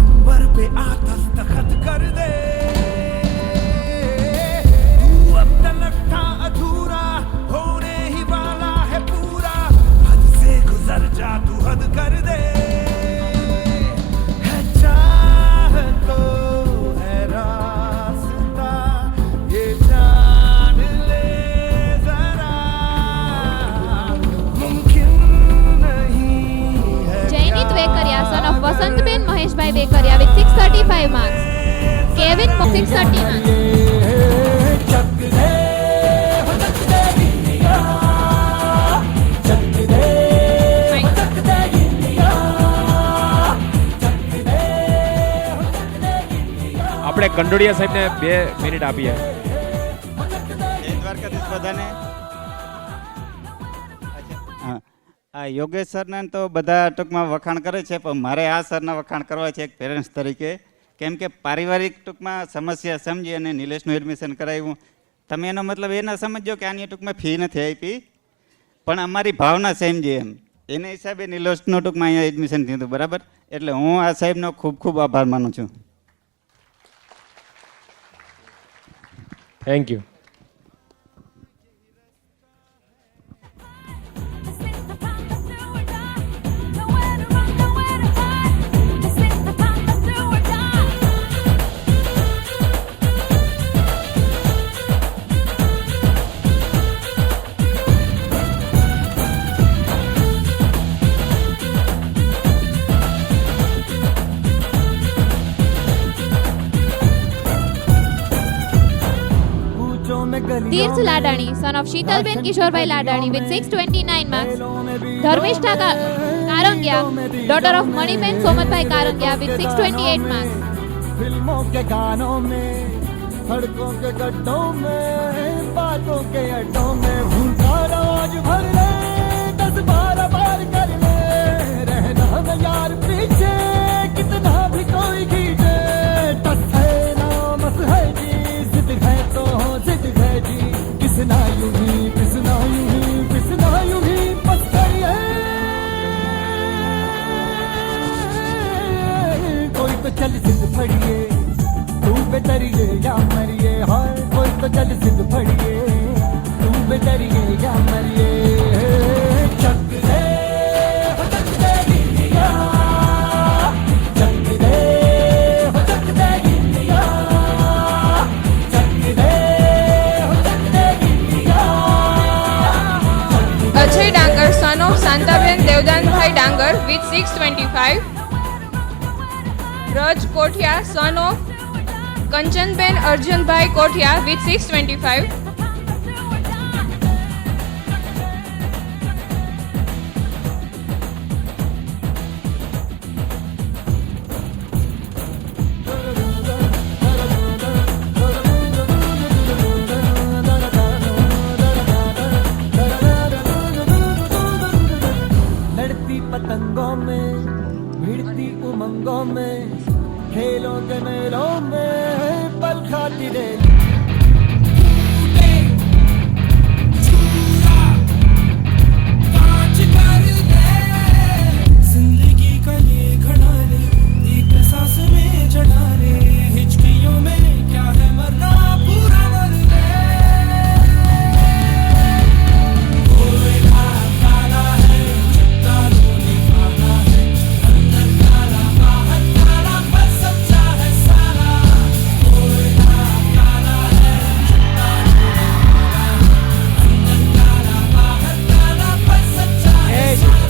अंबर पे आ दस्तखत कर दे तू अब तलक था अधूरा होने ही वाला है पूरा हद से गुजर जा तू हद कर दे है चाह तो है रास्ता ये जान ले जरा मुमकिन नहीं है Jaynit Vekariya, son of Vasantben Maheshbhai Vekariya with 635 marks. Kevin 630 marks. આપણે કંડોડિયા સાહેબને 2 મિનિટ આપીએ. જય દ્વારકાધીશ બધાને. આ યોગેશ સરને તો બધા ટૂંકમાં વખાણ કરે છે, પણ મારે આ સરના વખાણ કરવા છે એક પેરેન્ટ્સ તરીકે. કેમ કે પારિવારિક ટૂંકમાં સમસ્યા સમજી અને નિલેશનું એડમિશન કરાવ્યું. તમે એનો મતલબ એ ના સમજો કે આની ટૂંકમાં ફી નથી આપી, પણ અમારી ભાવના સમજી એમ એના હિસાબે નિલેશનું ટૂંકમાં અહીંયા એડમિશન થયું હતું. બરાબર, એટલે હું આ સાહેબનો ખૂબ ખૂબ આભાર માનું છું. Thank you. Tirth Ladani, son of Shitalben Kishorbhai Ladani with 629 marks. Dharmishtha Karangiya, daughter of Maniben Somatbhai Karangiya with 628 marks. फिल्मों के गानों में सड़कों के गड्ढों में बातों के अड्डों में भूखा रोज भर ले 10-12 बार कर ले रहना न यार पीछे कितना भी कोई खींचे टस है ना मस है जी जिद है तो जिद है जी किसना यूं ही किसना यूं ही किसना यूं ही बस करिए कोई तो चल जिद पड़िए तू बेतरिए या मरिए हाय तो चल सिद्ध फड़िए तू बेटरिए या मरिए चक दे हो चक दे इंडिया चक दे हो चक दे इंडिया चक दे हो चक दे इंडिया અજય ડાંગર સન ઓફ શાંતાબેન દેવદાનભાઈ ડાંગર with 625. Raj Kothiya son of Kanchanben Arjunbhai Kothiya with 625. लड़ती पतंगों में भिड़ती उमंगों में खेलों के मेलों में पल खाती रे जिंदगी का ये घड़ा रे एक सांस में चढ़ा रे हिचकियों में क्या है मरना पूरा मर ले कोयला काला है चट्टानों ने काला है अंदर काला बाहर काला पर सच्चा है सारा कोयला काला है चट्टानों ने काला है अंदर काला बाहर काला पर सच्चा है सारा.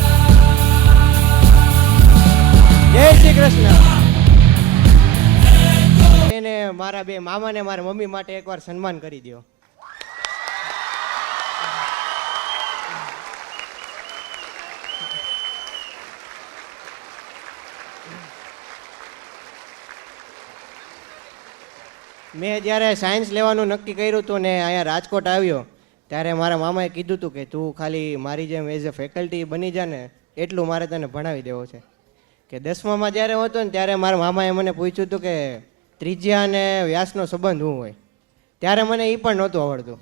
જય શ્રી કૃષ્ણ. એને મારા બે મામાને મારા મમ્મી માટે એકવાર સન્માન કરી દો. મેં જ્યારે સાયન્સ લેવાનું નક્કી કર્યું હતું ને અહીંયા રાજકોટ આવ્યો ત્યારે મારા મામાએ કીધું હતું કે તું ખાલી મારી જેમ એઝ અ ફેકલ્ટી બની જા ને એટલું મારે તને ભણાવી દેવો છે. કે 10મામાં જ્યારે હતો ને ત્યારે મારા મામાએ મને પૂછ્યું હતું કે ત્રિજ્યા અને વ્યાસનો સંબંધ શું હોય. ત્યારે મને એ પણ નહોતું આવડતું.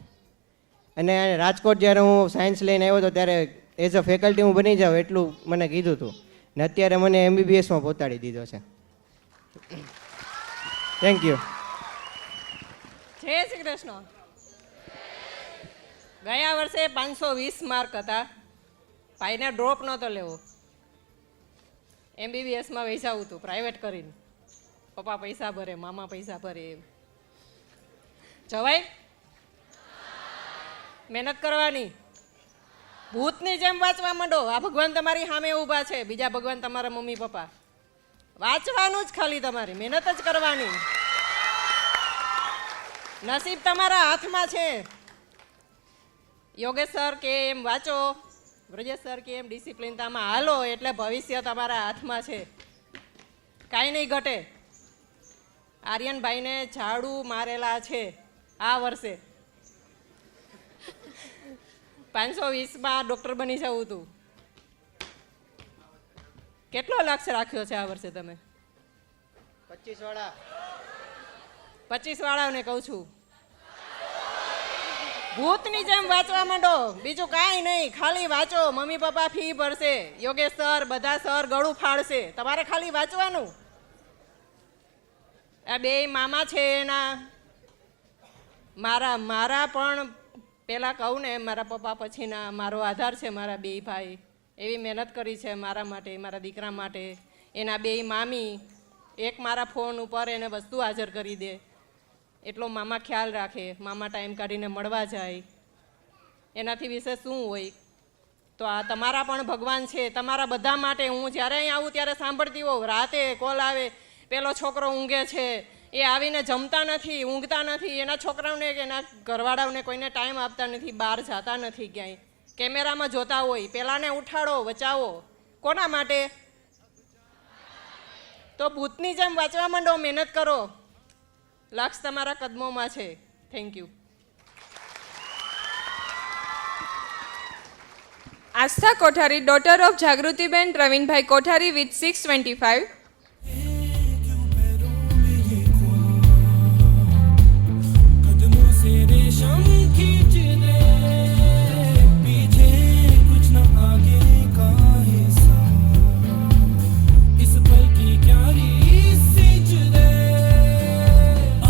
અને રાજકોટ જ્યારે હું સાયન્સ લઈને આવ્યો હતો ત્યારે એઝ અ ફેકલ્ટી હું બની જાઉં એટલું મને કીધું હતું ને અત્યારે મને MBBSમાં પહોંચાડી દીધો છે. Thank you. જય શ્રી કૃષ્ણ. ગયા વર્ષે 520 માર્ક હતા. ભાઈને ડ્રોપ નહોતો લેવો. MBBSમાં વૈસાવું હતું પ્રાઇવેટ કરીને. પપ્પા પૈસા ભરે, મામા પૈસા ભરે. જવાય? મહેનત કરવાની. ભૂતની જેમ વાંચવા માંડો. આ ભગવાન તમારી સામે ઊભા છે, બીજા ભગવાન તમારા મમ્મી પપ્પા. વાંચવાનું જ ખાલી તમારી, મહેનત જ કરવાની. નસીબ તમારા હાથમાં છે. યોગેશ સર કે એમ વાંચો, બ્રજેશ સર કે એમ ડિસિપ્લિન તામાં હાલો એટલે ભવિષ્ય તમારા હાથમાં છે. કાંઈ નહીં ઘટે. આર્યનભાઈને ઝાડુ મારેલા છે આ વર્ષે. 520માં ડૉક્ટર બની જવું હતું. કેટલો લક્ષ્ય રાખ્યો છે આ વર્ષે તમે? 25 વાળાઓને કહું છું, ભૂતની જેમ વાંચવા માંડો. બીજું કાંઈ નહીં, ખાલી વાંચો. મમ્મી પપ્પા ફી ભરશે, યોગેશ સર બધા સર ગળું ફાડશે, તમારે ખાલી વાંચવાનું. આ બે મામા છે એના મારા પણ પહેલાં કહું ને, મારા પપ્પા પછીના મારો આધાર છે. મારા બે ભાઈ એવી મહેનત કરી છે મારા માટે, મારા દીકરા માટે. એના બે મામી, એક મારા ફોન ઉપર એને વસ્તુ હાજર કરી દે એટલો મામા ખ્યાલ રાખે. મામા ટાઈમ કાઢીને મળવા જાય. એનાથી વિશે શું હોય? તો આ તમારા પણ ભગવાન છે, તમારા બધા માટે. હું જ્યારે અહીં આવું ત્યારે સાંભળતી હોઉં, રાતે કોલ આવે, પેલો છોકરો ઊંઘે છે, એ આવીને જમતા નથી, ઊંઘતા નથી, એના છોકરાઓને કે એના ઘરવાળાઓને કોઈને ટાઈમ આપતા નથી, બહાર જતા નથી ક્યાંય, કેમેરામાં જોતા હોય. પેલાને ઉઠાડો, બચાવો. કોના માટે? તો ભૂતની જેમ વાંચવા માંડો, મહેનત કરો. લક્ષ્ય તમારા કદમોમાં છે. Thank you. Aastha Kothari, daughter of Jagrutiben Pravinbhai Kothari with 625. कदमों से रेशम खींच दे, पीछे कुछ न आगे का हिस्सा, इस पल की क्यारी सींच दे,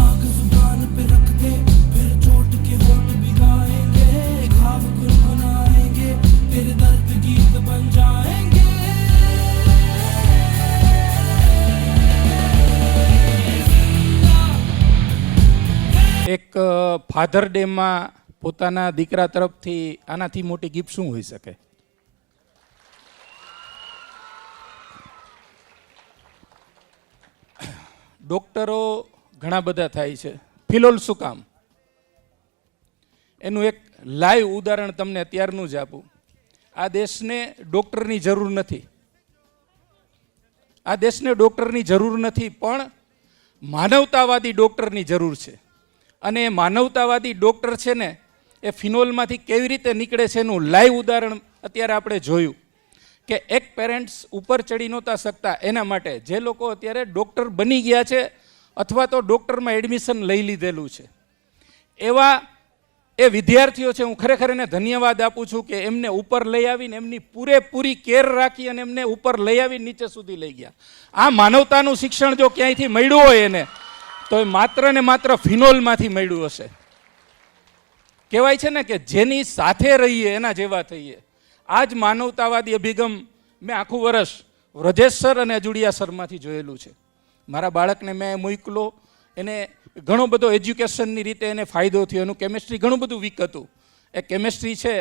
आग जुबान पे रख दे, फिर जो ફાધર ડેમાં પોતાના દીકરા તરફથી આનાથી મોટી ગિફ્ટ શું હોઈ શકે? ડૉક્ટરો ઘણા બધા થાય છે, ફિલોલ શું કામ? એનું એક લાઈવ ઉદાહરણ તમને અત્યારનું જ આપું. આ દેશને ડૉક્ટરની જરૂર નથી, આ દેશને ડૉક્ટરની જરૂર નથી, પણ માનવતાવાદી ડૉક્ટરની જરૂર છે. અને એ માનવતાવાદી ડૉક્ટર છે ને એ ફિનોલમાંથી કેવી રીતે નીકળે છે એનું લાઈવ ઉદાહરણ અત્યારે આપણે જોયું કે એક પેરેન્ટ્સ ઉપર ચડી નહોતા શકતા, એના માટે જે લોકો અત્યારે ડૉક્ટર બની ગયા છે અથવા તો ડૉક્ટરમાં એડમિશન લઈ લીધેલું છે, એવા એ વિદ્યાર્થીઓ છે. હું ખરેખર એને ધન્યવાદ આપું છું કે એમને ઉપર લઈ આવીને એમની પૂરેપૂરી કેર રાખી અને એમને ઉપર લઈ આવીને નીચે સુધી લઈ ગયા. આ માનવતાનું શિક્ષણ જો ક્યાંયથી મળ્યું હોય એને, તો એ માત્ર ને માત્ર ફિનોલમાંથી મળ્યું હશે. કહેવાય છે ને કે જેની સાથે રહીએ એના જેવા થઈએ. આ જ માનવતાવાદી અભિગમ મેં આખું વર્ષ વ્રજેશ સર અને અજુડિયા સરમાંથી જોયેલું છે. મારા બાળકને મેં મોકલો, એને ઘણો બધો એજ્યુકેશનની રીતે એને ફાયદો થયો. એનું કેમેસ્ટ્રી ઘણું બધું વીક હતું. એ કેમેસ્ટ્રી છે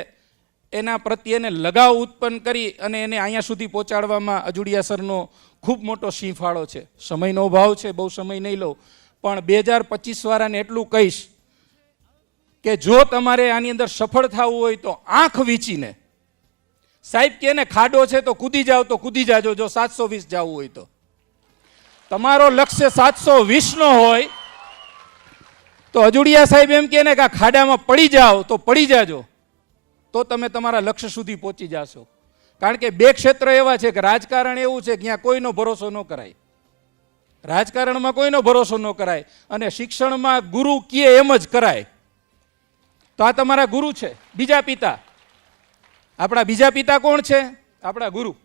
એના પ્રત્યે એને લગાવ ઉત્પન્ન કરી અને એને અહીંયા સુધી પહોંચાડવામાં અજુડિયા સરનો ખૂબ મોટો સિંહ ફાળો છે. સમયનો અભાવ છે, બહુ સમય નહીં લઉં, પણ 2025 વાળાને એટલું કહીશ કે જો તમારે આની અંદર સફળ થવું હોય તો આંખ વીંચીને, સાહેબ કે ને ખાડો છે તો કૂદી જાઓ તો કૂદી જાજો. જો 720 જવું હોય તો તમારો લક્ષ્ય 720 નો હોય તો અજુડિયા સાહેબ એમ કહે ને કે આ ખાડામાં પડી જાઓ તો પડી જાજો, તો તમે તમારા લક્ષ્ય સુધી પહોંચી જાશો. કારણ કે બે ક્ષેત્ર એવા છે કે રાજકારણ એવું છે કે ત્યાં કોઈનો ભરોસો ન કરાય, રાજકારણમાં કોઈનો ભરોસો ન કરાય, અને શિક્ષણમાં ગુરુ કહે એમ જ કરાય. તો આ તમારા ગુરુ છે, બીજા પિતા. આપણા બીજા પિતા કોણ છે? આપણા ગુરુ.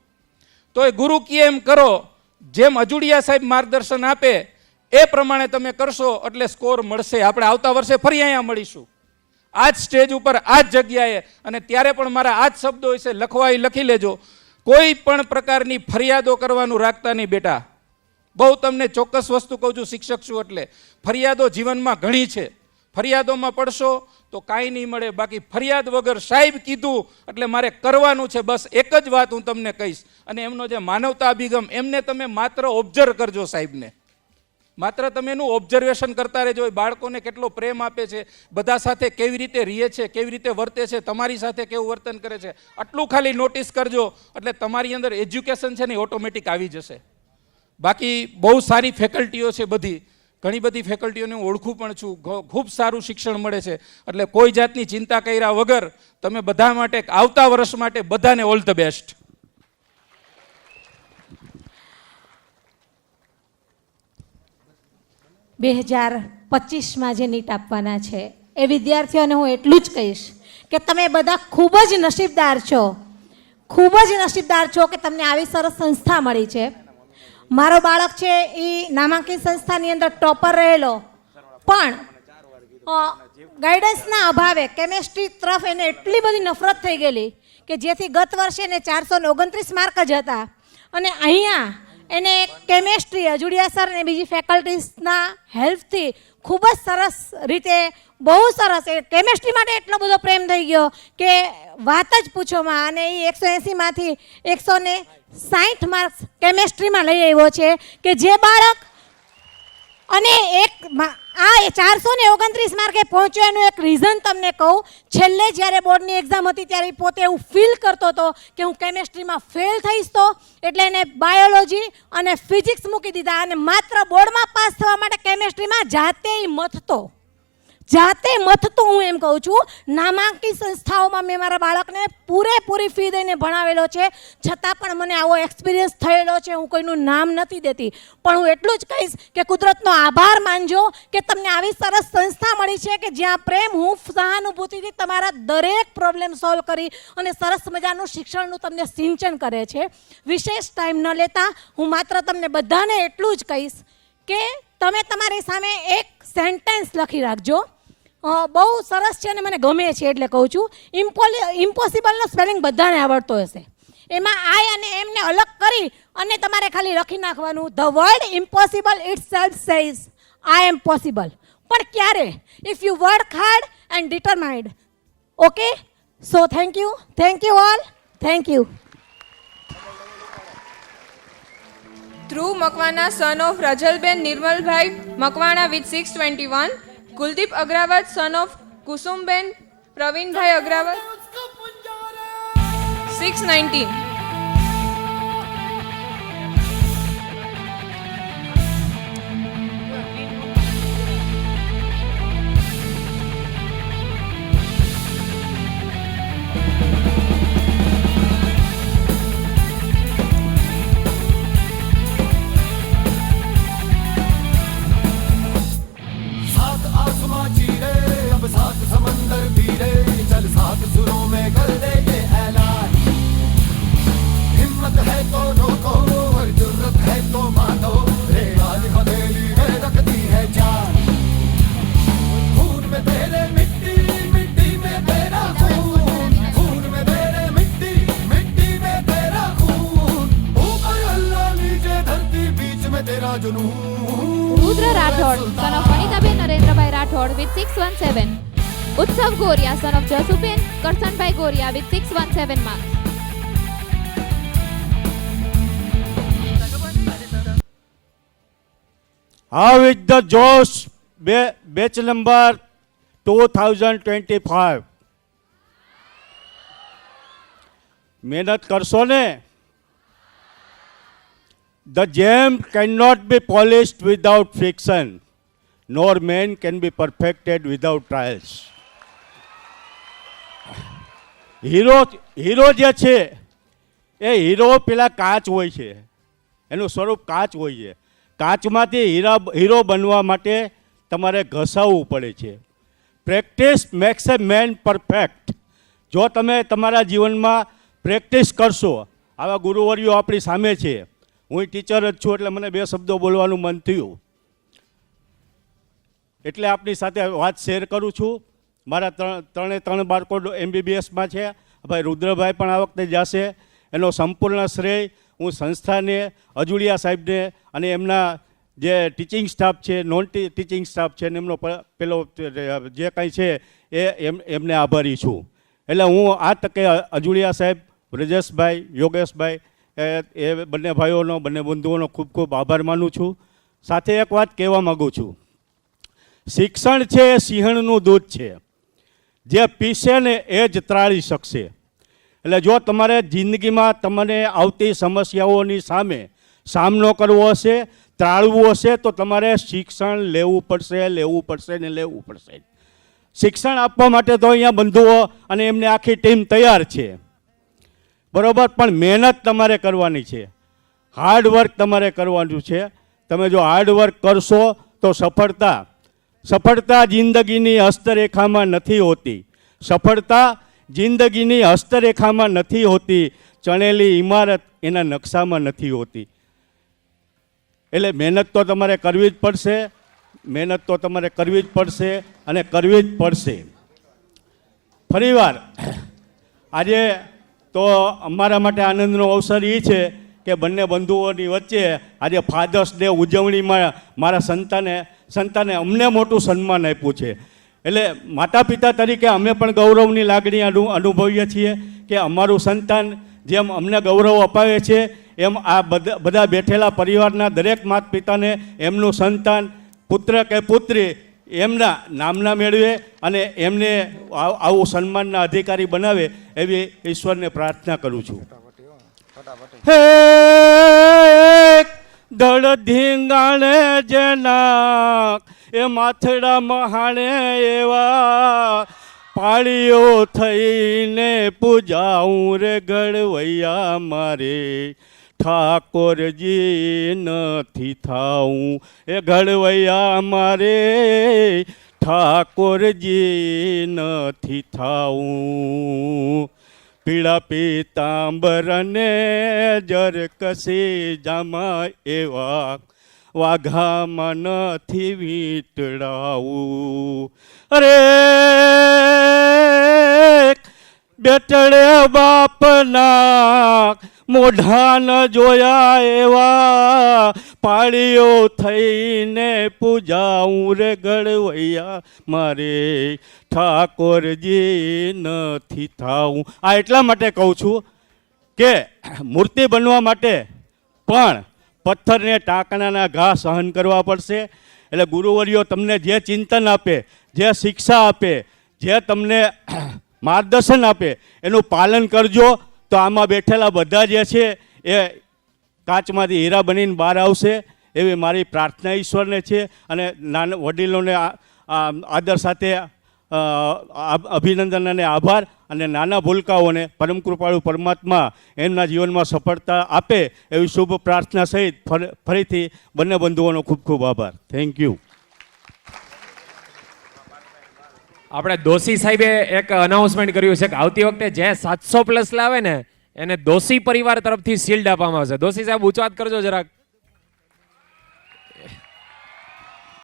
તો એ ગુરુ કહે એમ કરો, જેમ અજુડિયા સાહેબ માર્ગદર્શન આપે એ પ્રમાણે તમે કરશો એટલે સ્કોર મળશે. આપણે આવતા વર્ષે ફરી અહીંયા મળીશું, આ જ સ્ટેજ ઉપર, આ જ જગ્યાએ, અને ત્યારે પણ મારા આ જ શબ્દો વિશે લખી લેજો. કોઈ પણ પ્રકારની ફરિયાદો કરવાનું રાખતા નહીં બેટા. બહુ તમને ચોક્કસ વસ્તુ કહું છું, શિક્ષક છું એટલે ફરિયાદો જીવનમાં ઘણી છે. ફરિયાદોમાં પડશો તો કાંઈ નહીં મળે. બાકી ફરિયાદ વગર સાહેબ કીધું એટલે મારે કરવાનું છે, બસ એક જ વાત હું તમને કહીશ. અને એમનો જે માનવતા અભિગમ, એમને તમે માત્ર ઓબ્ઝર્વ કરજો સાહેબને, માત્ર તમે એનું ઓબ્ઝર્વેશન કરતા રહેજો. બાળકોને કેટલો પ્રેમ આપે છે, બધા સાથે કેવી રીતે રહે છે, કેવી રીતે વર્તે છે, તમારી સાથે કેવું વર્તન કરે છે, આટલું ખાલી નોટિસ કરજો એટલે તમારી અંદર એજ્યુકેશન છે ને ઓટોમેટિક આવી જશે. બાકી બહુ સારી ફેકલ્ટીઓ છે, બધી ઘણી બધી ફેકલ્ટીઓને હું ઓળખું પણ છું. ખૂબ સારું શિક્ષણ મળે છે. એટલે કોઈ જાતની ચિંતા કર્યા વગર તમે બધા માટે આવતા વર્ષ માટે બધાને ઓલ ધ બેસ્ટ. બે 2025માં જે નીટ આપવાના છે એ વિદ્યાર્થીઓને હું એટલું જ કહીશ કે તમે બધા ખૂબ જ નસીબદાર છો, ખૂબ જ નસીબદાર છો કે તમને આવી સરસ સંસ્થા મળી છે. મારો બાળક છે એ નામાંકિત સંસ્થાની અંદર ટોપર રહેલો, પણ ગાઈડન્સના અભાવે કેમેસ્ટ્રી તરફ એને એટલી બધી નફરત થઈ ગયેલી કે જેથી ગત વર્ષે એને 429 માર્ક જ હતા, અને અહીંયા એને કેમેસ્ટ્રી અજુડિયા સર અને બીજી ફેકલ્ટીઝના હેલ્પથી ખૂબ જ સરસ રીતે, બહુ સરસ, એ કેમેસ્ટ્રી માટે એટલો બધો પ્રેમ થઈ ગયો કે વાત જ પૂછોમાં. અને એ 180માંથી 160 માર્ક્સ કેમેસ્ટ્રીમાં લઈ આવ્યો છે કે જે બાળક, અને આ 429 માર્કે પહોંચ્યો એનું એક રીઝન તમને કહું. છેલ્લે જ્યારે બોર્ડની એક્ઝામ હતી ત્યારે પોતે એવું ફીલ કરતો હતો કે હું કેમેસ્ટ્રીમાં ફેલ થઈશ, તો એટલે એને બાયોલોજી અને ફિઝિક્સ મૂકી દીધા અને માત્ર બોર્ડમાં પાસ થવા માટે કેમેસ્ટ્રીમાં જાતે મથતો હું એમ કહું છું. નામાંકિત સંસ્થાઓમાં મેં મારા બાળકને પૂરેપૂરી ફી દઈને ભણાવેલો છે, છતાં પણ મને આવો એક્સપિરિયન્સ થયેલો છે. હું કોઈનું નામ નથી દેતી, પણ હું એટલું જ કહીશ કે કુદરતનો આભાર માનજો કે તમને આવી સરસ સંસ્થા મળી છે કે જ્યાં પ્રેમ, હું સહાનુભૂતિથી તમારા દરેક પ્રોબ્લેમ સોલ્વ કરી અને સરસ મજાનું શિક્ષણનું તમને સિંચન કરે છે. વિશેષ ટાઈમ ન લેતા હું માત્ર તમને બધાને એટલું જ કહીશ કે તમે તમારી સામે એક સેન્ટેન્સ લખી રાખજો. બહુ સરસ છે અને મને ગમે છે એટલે કહું છું. ઇમ્પોસિબલનો સ્પેલિંગ બધાને આવડતો હશે, એમાં આઈ અને એમને અલગ કરી અને તમારે ખાલી લખી નાખવાનું, the word impossible itself says I am possible. પણ ક્યારે? If you work hard and determined. Okay, so thank you all, thank you. Dhruv Makwana son of Rajalben Nirmalbhai Makwana with 621. Kuldeep Agravat son of Kusumben Pravinbhai Agravat 619. सात आसमां चीरे अब सात समंदर पीरे चल सात सुरों में कर दे ये ऐलान हिम्मत है तो रोको और जुर्रत है तो मानो रे आज हथेली में रख दी है जान खून में तेरे मिट्टी मिट्टी में तेरा खून खून में तेरे मिट्टी मिट्टी में तेरा खून ऊपर अल्लाह नीचे धरती बीच में तेरा जुनून. Rudra Rathod, son of Vanitaben Narendra Rathod with 617. Utsav Goria, son of Jasuben Karsanbhai Goria with 617 marks. How is the Josh batch number 2025? મહેનત કરશો ને? The gem cannot be polished without friction, nor man can be perfected without trials. Hero જે છે એ hero પેલા કાચ હોય છે, એનું સ્વરૂપ કાચ હોય છે. કાચમાંથી હીરો બનવા માટે તમારે ઘસાવવું પડે છે. પ્રેક્ટિસ મેક્સ એ મેન પરફેક્ટ. જો તમે તમારા જીવનમાં પ્રેક્ટિસ કરશો, આવા ગુરુવર્યો આપણી સામે છે. હું ટીચર જ છું એટલે મને 2 શબ્દો બોલવાનું મન થયું એટલે આપની સાથે વાત શેર કરું છું. મારા ત્રણે બાળકો MBBSમાં છે. ભાઈ રુદ્રભાઈ પણ આ વખતે જશે. એનો સંપૂર્ણ શ્રેય હું સંસ્થાને, અજુડિયા સાહેબને અને એમના જે ટીચિંગ સ્ટાફ છે, નોન ટીચિંગ સ્ટાફ છે અને એમનો પેલો જે કાંઈ છે એમને આભારી છું. એટલે હું આ તકે અજુડિયા સાહેબ, બ્રજેશભાઈ, યોગેશભાઈ એ બંને ભાઈઓનો, બંને બંધુઓનો ખૂબ ખૂબ આભાર માનું છું. સાથે એક વાત કહેવા માગું છું. શિક્ષણ છે એ સિંહણનું દૂધ છે, જે પીશે ને એ જ ત્રાળી શકશે. એટલે જો તમારે જિંદગીમાં તમને આવતી સમસ્યાઓની સામે સામનો કરવો હશે, ત્રાળવું હશે, તો તમારે શિક્ષણ લેવું પડશે ને લેવું પડશે. શિક્ષણ આપવા માટે તો અહીંયા બંધુઓ અને એમની આખી ટીમ તૈયાર છે, બરોબર. પણ મહેનત તમારે કરવાની છે, હાર્ડ વર્ક તમારે કરવાનું છે. તમે જો હાર્ડ વર્ક કરશો તો સફળતા જિંદગીની હસ્તરેખામાં નથી હોતી. સફળતા જિંદગીની હસ્તરેખામાં નથી હોતી, ચણેલી ઇમારત એના નકશામાં નથી હોતી. એટલે મહેનત તો તમારે કરવી જ પડશે, અને કરવી જ પડશે. ફરીવાર આજે તો અમારા માટે આનંદનો અવસર એ છે કે બંને બંધુઓની વચ્ચે આજે ફાધર્સ ડે ઉજવણીમાં મારા સંતાને અમને મોટું સન્માન આપ્યું છે. એટલે માતા પિતા તરીકે અમે પણ ગૌરવની લાગણી અનુભવીએ છીએ કે અમારું સંતાન જેમ અમને ગૌરવ અપાવે છે એમ આ બધા બેઠેલા પરિવારના દરેક માતા પિતાને એમનું સંતાન, પુત્ર કે પુત્રી એમના નામના મેળવે અને એમને આવું સન્માનના અધિકારી બનાવે એવી ઈશ્વરને પ્રાર્થના કરું છું. હે ધડ ધીંગાણે જેના એ માથડા મહાણે એવા પાળીઓ થઈને પૂજાઉં રે ગળવૈયા મારે ઠાકોરજી નથી થાઉં એ ઘડવૈયા મારે ઠાકોરજી નથી થાઉં. પીળા પીતાંબરને જર કસી જામા એવા વાઘામાં નથી વીંટળાવું. અરે બેટડે બાપના મોઢા ન જોયા એવા પાળીઓ થઈને પૂજાવું રે ઘડવૈયા મારે ઠાકોરજી નથી થાવું. આ એટલા માટે કહું છું કે મૂર્તિ બનવા માટે પણ પથ્થરને ટાંકણાના ઘા સહન કરવા પડશે. એટલે ગુરુવર્યો તમને જે ચિંતન આપે, જે શિક્ષા આપે, જે તમને માર્ગદર્શન આપે એનું પાલન કરજો, તો આમાં બેઠેલા બધા જે છે એ કાચમાંથી હીરા બનીને બહાર આવશે એવી મારી પ્રાર્થના ઈશ્વરને છે. અને નાના વડીલોને આદર સાથે અભિનંદન અને આભાર, અને નાના ભૂલકાઓને પરમ કૃપાળુ પરમાત્મા એમના જીવનમાં સફળતા આપે એવી શુભ પ્રાર્થના સહિત ફરીથી બંને બંધુઓનો ખૂબ ખૂબ આભાર. Thank you. આપણે દોશી સાહેબે એક અનાઉન્સમેન્ટ કર્યું છે કે આવતી વખતે જે 700+ લાવે ને એને દોશી પરિવાર તરફથી શિલ્ડ આપવામાં આવશે. દોશી સાહેબ ઊંચો હાથ કરજો જરાક.